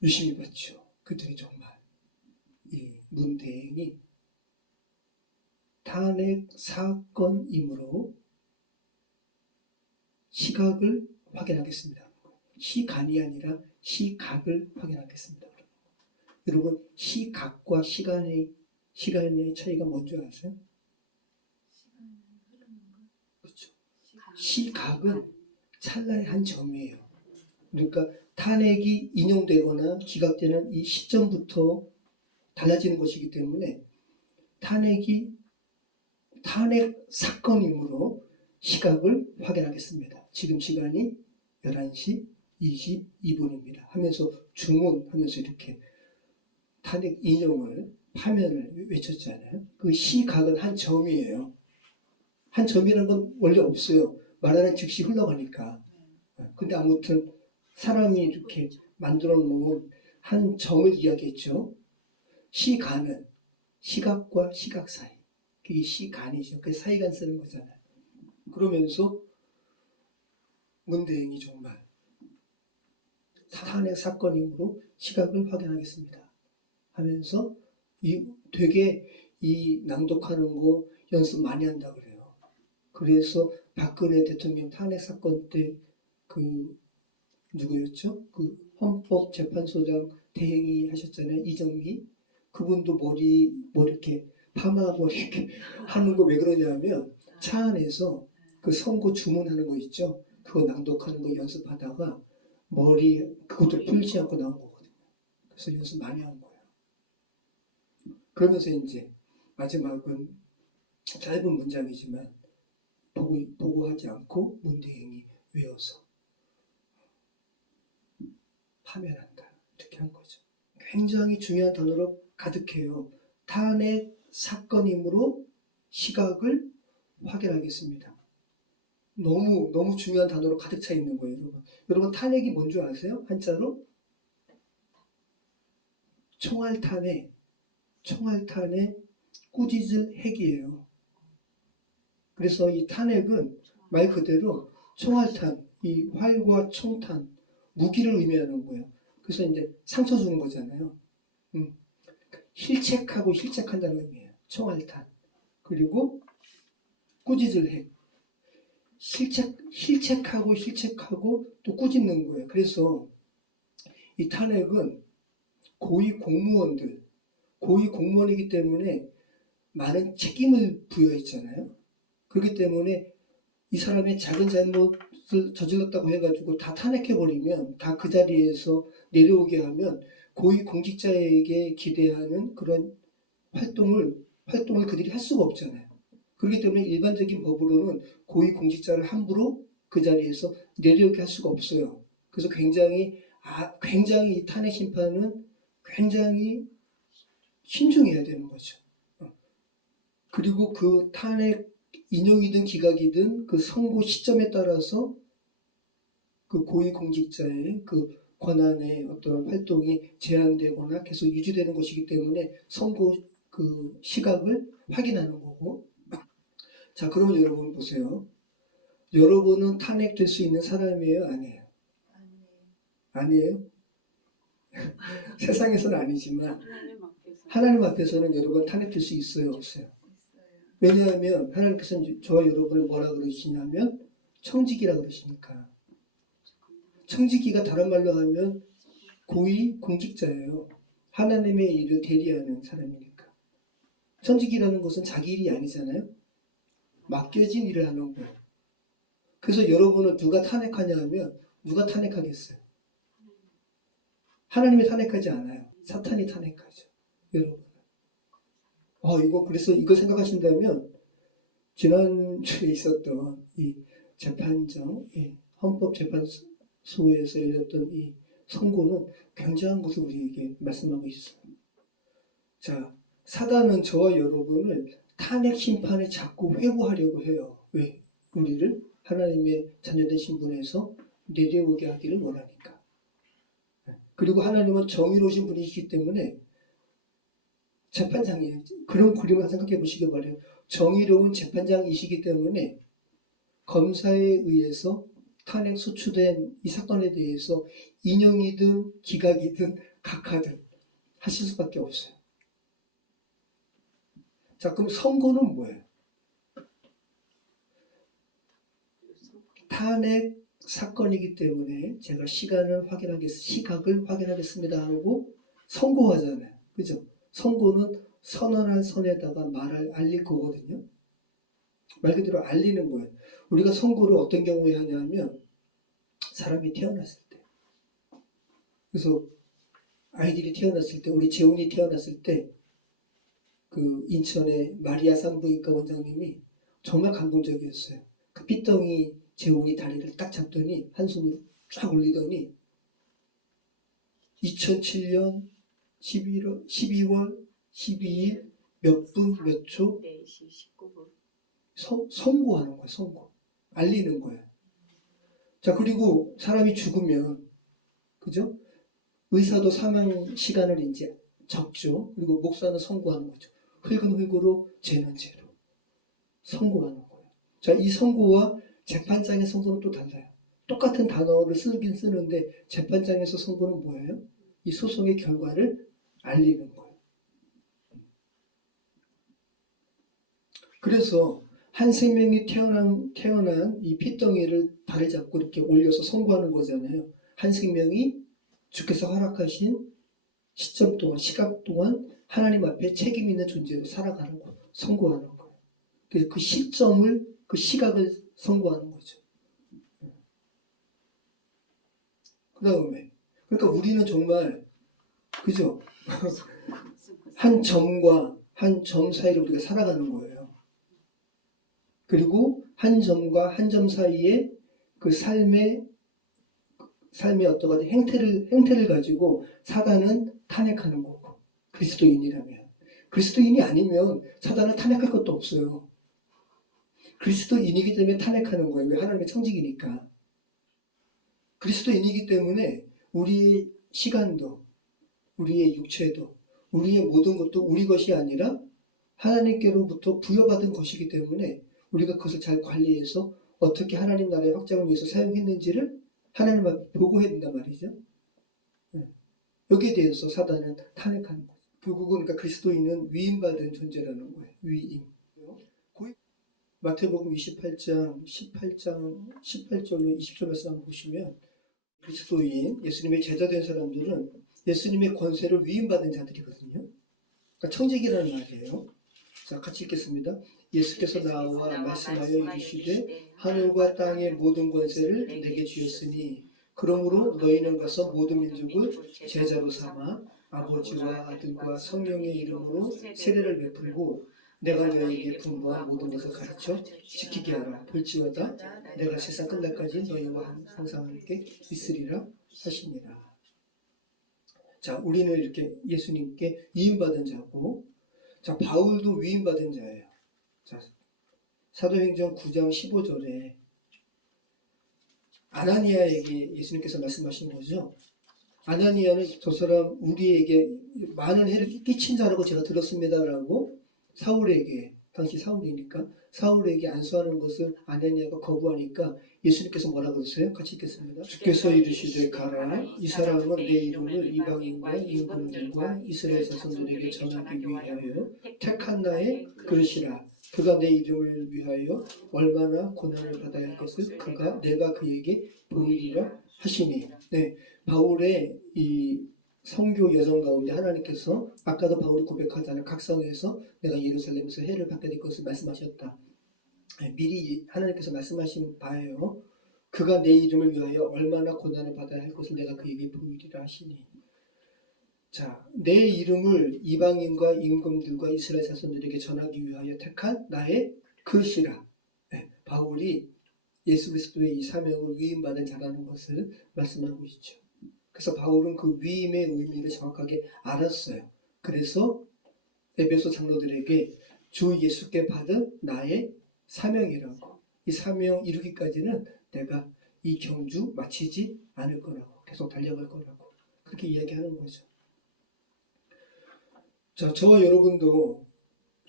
유심히 봤죠. 그랬더니 정말 이 문대행이 탄핵 사건이므로 시각을 확인하겠습니다. 시간이 아니라 시각을 확인하겠습니다. 여러분, 시각과 시간의 차이가 뭔지 아세요? 그렇죠. 시각은 찰나의 한 점이에요. 그러니까 탄핵이 인용되거나 기각되는 이 시점부터 달라지는 것이기 때문에 탄핵 사건이므로 시각을 확인하겠습니다. 지금 시간이 11시 22분입니다. 하면서 주문하면서 이렇게 탄핵 인용을 파면을 외쳤잖아요. 그 시각은 한 점이에요. 한 점이라는 건 원래 없어요. 말하는 즉시 흘러가니까. 근데 아무튼 사람이 이렇게 만들어 놓은 한 점을 이야기했죠. 시간은 시각과 시각 사이. 그게 시간이죠. 그 사이간 쓰는 거잖아요. 그러면서 문대행이 정말 탄핵 사건이므로 시각을 확인하겠습니다. 하면서 되게 이 낭독하는 거 연습 많이 한다 그래요. 그래서 박근혜 대통령 탄핵 사건 때 그 누구였죠? 그 헌법재판소장 대행이 하셨잖아요. 이정미. 그분도 머리 이렇게 파마 머리 이렇게 하는 거 왜 그러냐면 차 안에서 그 선고 주문하는 거 있죠. 그거 낭독하는 거 연습하다가 머리 그것도 풀지 않고 나온 거거든요. 그래서 연습 많이 한 거예요. 그러면서 이제 마지막은 짧은 문장이지만 보고하지 않고 문대행이 외워서 파면한다. 이렇게 한 거죠. 굉장히 중요한 단어로 가득해요. 탄핵 사건이므로 시각을 확인하겠습니다. 너무 중요한 단어로 가득 차 있는 거예요, 여러분. 여러분 탄핵이 뭔 줄 아세요? 한자로 총알탄의 꾸짖을 핵이에요. 그래서 이 탄핵은 말 그대로 총알탄, 이 활과 총탄, 무기를 의미하는 거예요. 그래서 이제 상처 주는 거잖아요. 힐책하고 힐책한다는 의미예요. 총알탄. 그리고 꾸짖을 핵. 힐책하고 또 꾸짖는 거예요. 그래서 이 탄핵은 고위 공무원이기 때문에 많은 책임을 부여했잖아요. 그렇기 때문에 이 사람의 작은 잘못을 저질렀다고 해가지고 다 탄핵해버리면, 다 그 자리에서 내려오게 하면 고위 공직자에게 기대하는 그런 활동을 그들이 할 수가 없잖아요. 그렇기 때문에 일반적인 법으로는 고위 공직자를 함부로 그 자리에서 내려오게 할 수가 없어요. 그래서 굉장히 이 탄핵 심판은 굉장히 신중해야 되는 거죠. 그리고 그 탄핵 인용이든 기각이든 그 선고 시점에 따라서 그 고위공직자의 그 권한의 어떤 활동이 제한되거나 계속 유지되는 것이기 때문에 선고 그 시각을 확인하는 거고. 자, 그러면 여러분 보세요. 여러분은 탄핵될 수 있는 사람이에요? 아니에요? 아니에요? 세상에서는 아니지만 하나님 앞에서는 여러분 탄핵될 수 있어요? 없어요? 왜냐하면 하나님께서는 저와 여러분을 뭐라 그러시냐면 청지기라 그러시니까. 청지기가 다른 말로 하면 고위 공직자예요. 하나님의 일을 대리하는 사람이니까. 청지기라는 것은 자기 일이 아니잖아요. 맡겨진 일을 하는 거예요. 그래서 여러분을 누가 탄핵하냐 하면 누가 탄핵하겠어요? 하나님이 탄핵하지 않아요. 사탄이 탄핵하죠. 여러분. 그래서 이거 생각하신다면 지난주에 있었던 이 재판정, 헌법재판소에서 열렸던 이 선고는 굉장한 것을 우리에게 말씀하고 있어요. 자, 사단은 저와 여러분을 탄핵 심판에 자꾸 회부하려고 해요. 왜? 우리를 하나님의 자녀된 신분에서 내려오게 하기를 원하니까. 그리고 하나님은 정의로우신 분이시기 때문에 재판장이에요. 그런 그림을 생각해 보시기 바라요. 정의로운 재판장이시기 때문에 검사에 의해서 탄핵 소추된 이 사건에 대해서 인용이든 기각이든 각하든 하실 수밖에 없어요. 자, 그럼 선고는 뭐예요? 탄핵 사건이기 때문에 제가 시각을 확인하겠습니다 하고 선고하잖아요. 그죠? 선고는 선언한 선에다가 말을 알릴 거거든요. 말 그대로 알리는 거예요. 우리가 선고를 어떤 경우에 하냐면 사람이 태어났을 때, 그래서 아이들이 태어났을 때, 우리 재훈이 태어났을 때 그 인천의 마리아 산부인과 원장님이 정말 감동적이었어요. 그 핏덩이 재훈이 다리를 딱 잡더니 한 손으로 쫙 올리더니 2007년 12월 12일 몇 분 몇 초 4시 19분 선고하는 거예요. 선고. 알리는 거예요. 자, 그리고 사람이 죽으면, 그죠? 의사도 사망 시간을 이제 적죠. 그리고 목사는 선고하는 거죠. 흙은 흙으로, 죄는 죄로. 선고하는 거예요. 자, 이 선고와 재판장의 선고는 또 달라요. 똑같은 단어를 쓰긴 쓰는데 재판장에서 선고는 뭐예요? 이 소송의 결과를 알리는 거예요. 그래서 한 생명이 태어난 이 핏덩이를 발을 잡고 이렇게 올려서 선고하는 거잖아요. 한 생명이 주께서 허락하신 시점 동안, 시각 동안 하나님 앞에 책임 있는 존재로 살아가는 거, 선고하는 거예요. 그래서 그 시점을, 그 시각을 선고하는 거죠. 그 다음에, 그러니까 우리는 정말, 그죠? 한 점과 한 점 사이를 우리가 살아가는 거예요. 그리고 한 점과 한 점 사이에 그 삶의 어떤 행태를 가지고 사단은 탄핵하는 거고, 그리스도인이라면. 그리스도인이 아니면 사단은 탄핵할 것도 없어요. 그리스도인이기 때문에 탄핵하는 거예요. 왜? 하나님의 청직이니까. 그리스도인이기 때문에 우리의 시간도, 우리의 육체도, 우리의 모든 것도 우리 것이 아니라 하나님께로부터 부여받은 것이기 때문에 우리가 그것을 잘 관리해서 어떻게 하나님 나라의 확장을 위해서 사용했는지를 하나님 앞에 보고해야 된단 말이죠. 여기에 대해서 사단은 탄핵하는 거예요. 결국은 그러니까 그리스도인은 위임받은 존재라는 거예요. 위임. 마태복음 28장 18절로 20절 말씀 한번 보시면 그리스도인, 예수님의 제자된 사람들은 예수님의 권세를 위임받은 자들이거든요. 그러니까 청직이라는 말이에요. 자, 같이 읽겠습니다. 예수께서 나와 말씀하여 이르시되 하늘과 땅의 모든 권세를 내게 주셨으니 그러므로 너희는 가서 모든 민족을 제자로 삼아 아버지와 아들과 성령의 이름으로 세례를 베풀고 내가 너희에게 분부한 모든 것을 가르쳐 지키게 하라. 볼지어다 내가 세상 끝날까지 너희와 항상 함께 있으리라 하시니라. 자, 우리는 이렇게 예수님께 위임받은 자고, 자, 바울도 위임받은 자예요. 자, 사도행전 9장 15절에 아나니아에게 예수님께서 말씀하신 거죠. 아나니아는 저 사람 우리에게 많은 해를 끼친 자라고 제가 들었습니다라고 사울에게, 당시 사울이니까 사울에게 안수하는 것을 아나니아가 거부하니까 예수님께서 뭐라 그러세요? 같이 읽겠습니다. 주께서 이르시되 가라. 이 사람은 내 이름을 이방인과 임금들과 이스라엘 자손들에게 전하기 위하여 택한 나의 그릇이라. 그가 내 이름을 위하여 얼마나 고난을 받아야 할 것을 내가 그에게 보이리라 하시니. 네, 바울의 이 선교 여정 가운데 하나님께서 아까도 바울이 고백하잖아요. 각성에서 내가 예루살렘에서 해를 받게 될 것을 말씀하셨다. 미리 하나님께서 말씀하신 바예요. 그가 내 이름을 위하여 얼마나 고난을 받아야 할 것을 내가 그에게 보이리라 하시니. 자, 내 이름을 이방인과 임금들과 이스라엘 자손들에게 전하기 위하여 택한 나의 그릇이라. 네, 바울이 예수 그리스도의 이 사명을 위임받은 자라는 것을 말씀하고 있죠. 그래서 바울은 그 위임의 의미를 정확하게 알았어요. 그래서 에베소 장로들에게 주 예수께 받은 나의 사명이라고, 이 사명 이루기까지는 내가 이 경주 마치지 않을 거라고, 계속 달려갈 거라고 그렇게 이야기하는 거죠. 자, 저와 여러분도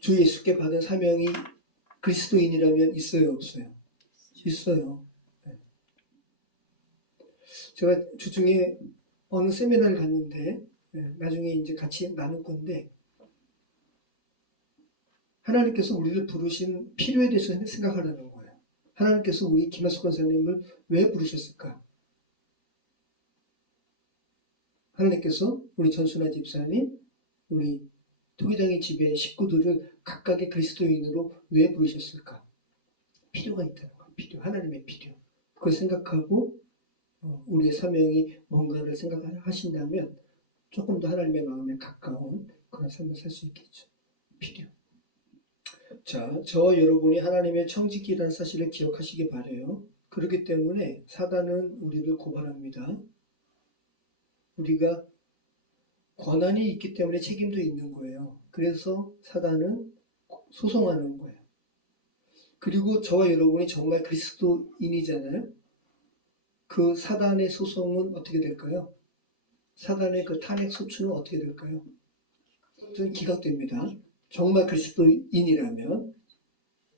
주 예수께 받은 사명이 그리스도인이라면 있어요, 없어요? 있어요. 제가 주중에 어느 세미나를 갔는데, 나중에 이제 같이 나눌 건데, 하나님께서 우리를 부르신 필요에 대해서 생각하라는 거예요. 하나님께서 우리 김하숙 권사님을 왜 부르셨을까? 하나님께서 우리 전순아 집사님, 우리 토기장의 집의 식구들을 각각의 그리스도인으로 왜 부르셨을까? 필요가 있다는 거예요. 필요, 하나님의 필요. 그걸 생각하고 우리의 사명이 뭔가를 생각하신다면 조금 더 하나님의 마음에 가까운 그런 삶을 살 수 있겠죠. 필요. 자, 저와 여러분이 하나님의 청지기라는 사실을 기억하시기 바라요. 그렇기 때문에 사단은 우리를 고발합니다. 우리가 권한이 있기 때문에 책임도 있는 거예요. 그래서 사단은 소송하는 거예요. 그리고 저와 여러분이 정말 그리스도인이잖아요. 그 사단의 소송은 어떻게 될까요? 사단의 그 탄핵 소추는 어떻게 될까요? 기각됩니다. 정말 그리스도인이라면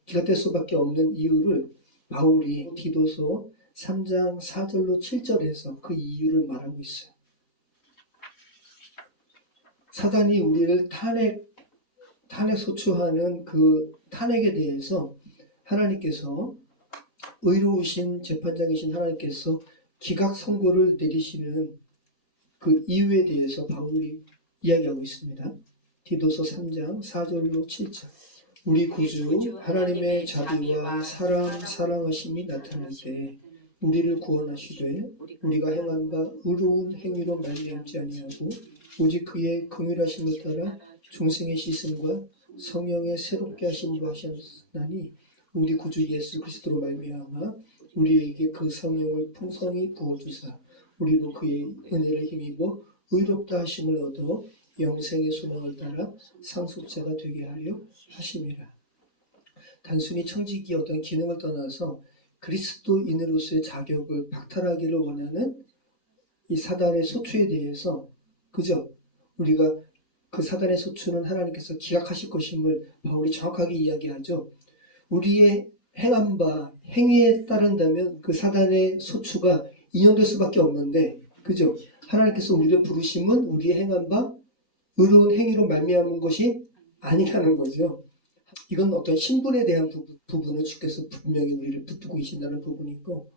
기각될 수밖에 없는 이유를 바울이 디도서 3장 4절로 7절에서 그 이유를 말하고 있어요. 사단이 우리를 탄핵 소추하는 그 탄핵에 대해서 하나님께서 의로우신 재판장이신 하나님께서 기각 선고를 내리시는 그 이유에 대해서 바울이 이야기하고 있습니다. 디도서 3장 4절로 7절. 우리 구주 하나님의 자비와 사랑하심이 나타날 때 우리를 구원하시되 우리가 행한 바 의로운 행위로 말미암지 아니하고 오직 그의 긍휼하심을 따라 중생의 씻음과 성령의 새롭게 하심으로 하셨나니 우리 구주 예수 그리스도로 말미암아 우리에게 그 성령을 풍성히 부어주사 우리도 그의 은혜를 힘입어 의롭다 하심을 얻어 영생의 소망을 따라 상속자가 되게 하려 하심이라. 단순히 청지기의 어떤 기능을 떠나서 그리스도인으로서의 자격을 박탈하기를 원하는 이 사단의 소추에 대해서 그저 우리가 그 사단의 소추는 하나님께서 기각하실 것임을 바울이 정확하게 이야기하죠. 우리의 행한 바 행위에 따른다면 그 사단의 소추가 인용될 수밖에 없는데 그죠? 하나님께서 우리를 부르심은 우리의 행한 바 의로운 행위로 말미암은 것이 아니라는 거죠. 이건 어떤 신분에 대한 부분을 주께서 분명히 우리를 붙들고 계신다는 부분이고,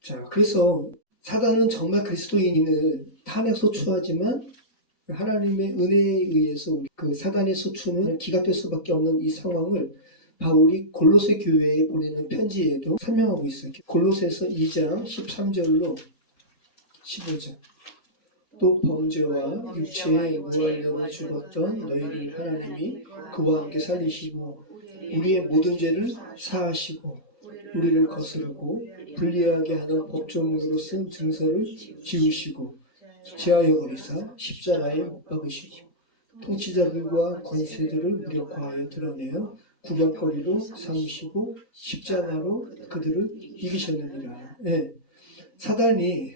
자, 그래서 사단은 정말 그리스도인을 탄핵 소추하지만 하나님의 은혜에 의해서 그 사단의 소추는 기각될 수밖에 없는 이 상황을 바울이 골로새 교회에 보내는 편지에도 설명하고 있어요. 골로새서 2장 13절로 15절. 또 범죄와 육체의 무한대로 죽었던 너희를 하나님이 그와 함께 살리시고 우리의 모든 죄를 사하시고 우리를 거스르고 불리하게 하는 법조문으로 쓴 증서를 지우시고 제하여 버리사 십자가에 못 박으시고 통치자들과 권세들을 무력화하여 드러내어 구경거리로 삼으시고 십자가로 그들을 이기셨느니라. 네. 사단이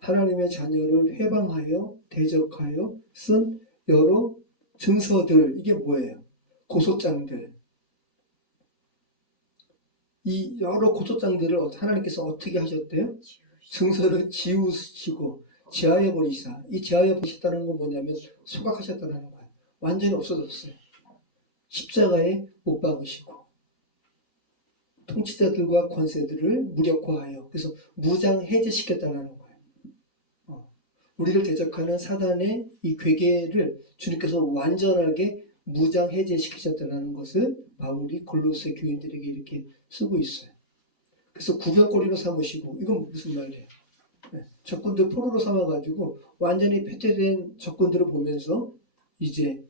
하나님의 자녀를 회방하여 대적하여 쓴 여러 증서들, 이게 뭐예요? 고소장들. 이 여러 고소장들을 하나님께서 어떻게 하셨대요? 증서를 지우시고 제하여 버리시다. 이 제하여 버리셨다는 건 뭐냐면 소각하셨다는 거예요. 완전히 없어졌어요. 십자가에 못 박으시고 통치자들과 권세들을 무력화하여 그래서 무장 해제시켰다는 거예요. 우리를 대적하는 사단의 이 괴계를 주님께서 완전하게 무장 해제시키셨다는 것을 바울이 골로새 교인들에게 이렇게 쓰고 있어요. 그래서 구경거리로 삼으시고, 이건 무슨 말이에요? 적군들 포로로 삼아가지고 완전히 패퇴된 적군들을 보면서 이제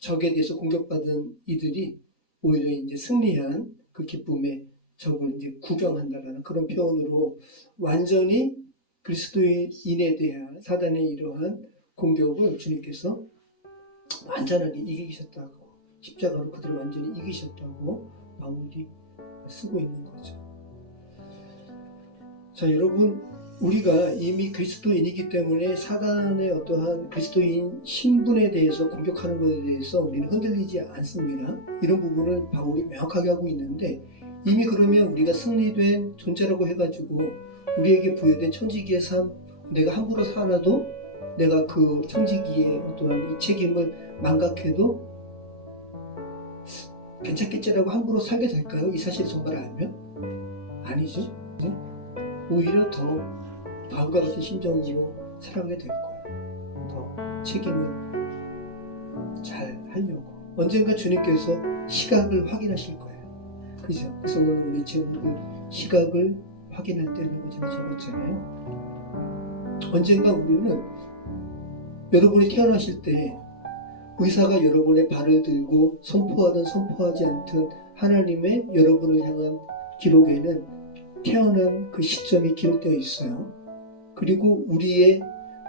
적에 대해서 공격받은 이들이 오히려 이제 승리한 그 기쁨에 적을 이제 구경한다라는 그런 표현으로 완전히 그리스도인에 대한 사단의 이러한 공격을 주님께서 완전하게 이기셨다고, 십자가로 그들을 완전히 이기셨다고 바울이 쓰고 있는 거죠. 자, 여러분, 우리가 이미 그리스도인이기 때문에 사단의 어떠한 그리스도인 신분에 대해서 공격하는 것에 대해서 우리는 흔들리지 않습니다. 이런 부분을 바울이 명확하게 하고 있는데, 이미 그러면 우리가 승리된 존재라고 해가지고 우리에게 부여된 청지기의 삶, 내가 함부로 살아도 내가 그 청지기의 어떠한 이 책임을 망각해도 괜찮겠지라고 함부로 살게 될까요? 이 사실을 정말 알면? 아니죠. 그죠? 오히려 더 바울과 같은 심정으로 살아가게 될 거예요. 더 책임을 잘 하려고. 언젠가 주님께서 시각을 확인하실 거예요. 그죠? 그래서 오늘 우리 제목을 시각을 확인할 때라고 제가 적었잖아요. 언젠가 우리는 여러분이 태어나실 때 의사가 여러분의 발을 들고 선포하든 선포하지 않든 하나님의 여러분을 향한 기록에는 태어난 그 시점이 기록되어 있어요. 그리고 우리의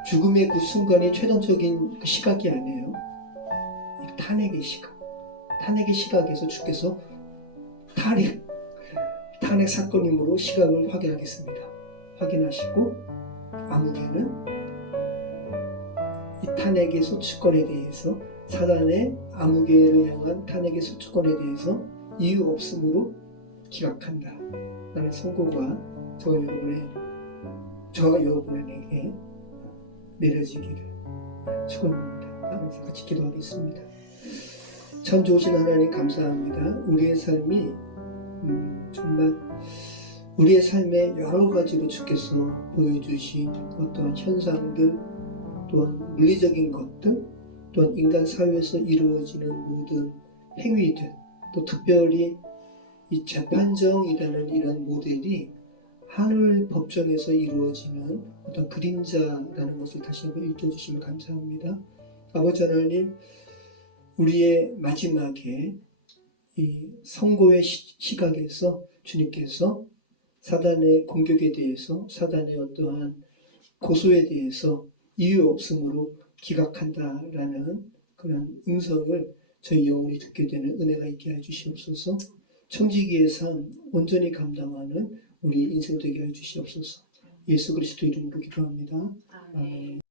죽음의 그 순간이 최종적인 그 시각이 아니에요. 이 탄핵의 시각. 탄핵의 시각에서 주께서 탄핵 사건임으로 시각을 확인하겠습니다. 확인하시고 아무개는 이 탄핵의 소추권에 대해서 사단의 아무개를 향한 탄핵의 소추권에 대해서 이유 없음으로 기각한다. 라는 선고가 저와 여러분에게 내려지기를 축원합니다. 따라서 같이 기도하겠습니다. 참 좋으신 하나님 감사합니다. 우리의 삶이 정말 우리의 삶에 여러 가지로 주께서 보여주신 어떤 현상들, 또한 물리적인 것들, 또한 인간 사회에서 이루어지는 모든 행위들, 또 특별히 이 재판정이라는 이런 모델이 하늘 법정에서 이루어지는 어떤 그림자라는 것을 다시 한번 읽어주시면 감사합니다. 아버지 하나님, 우리의 마지막에 이 선고의 시각에서 주님께서 사단의 공격에 대해서, 사단의 어떠한 고소에 대해서 이유 없음으로 기각한다라는 그런 음성을 저희 영혼이 듣게 되는 은혜가 있게 해주시옵소서. 청지기의 삶 온전히 감당하는 우리 인생 되게 해주시옵소서. 예수 그리스도 이름으로 기도합니다. 아멘.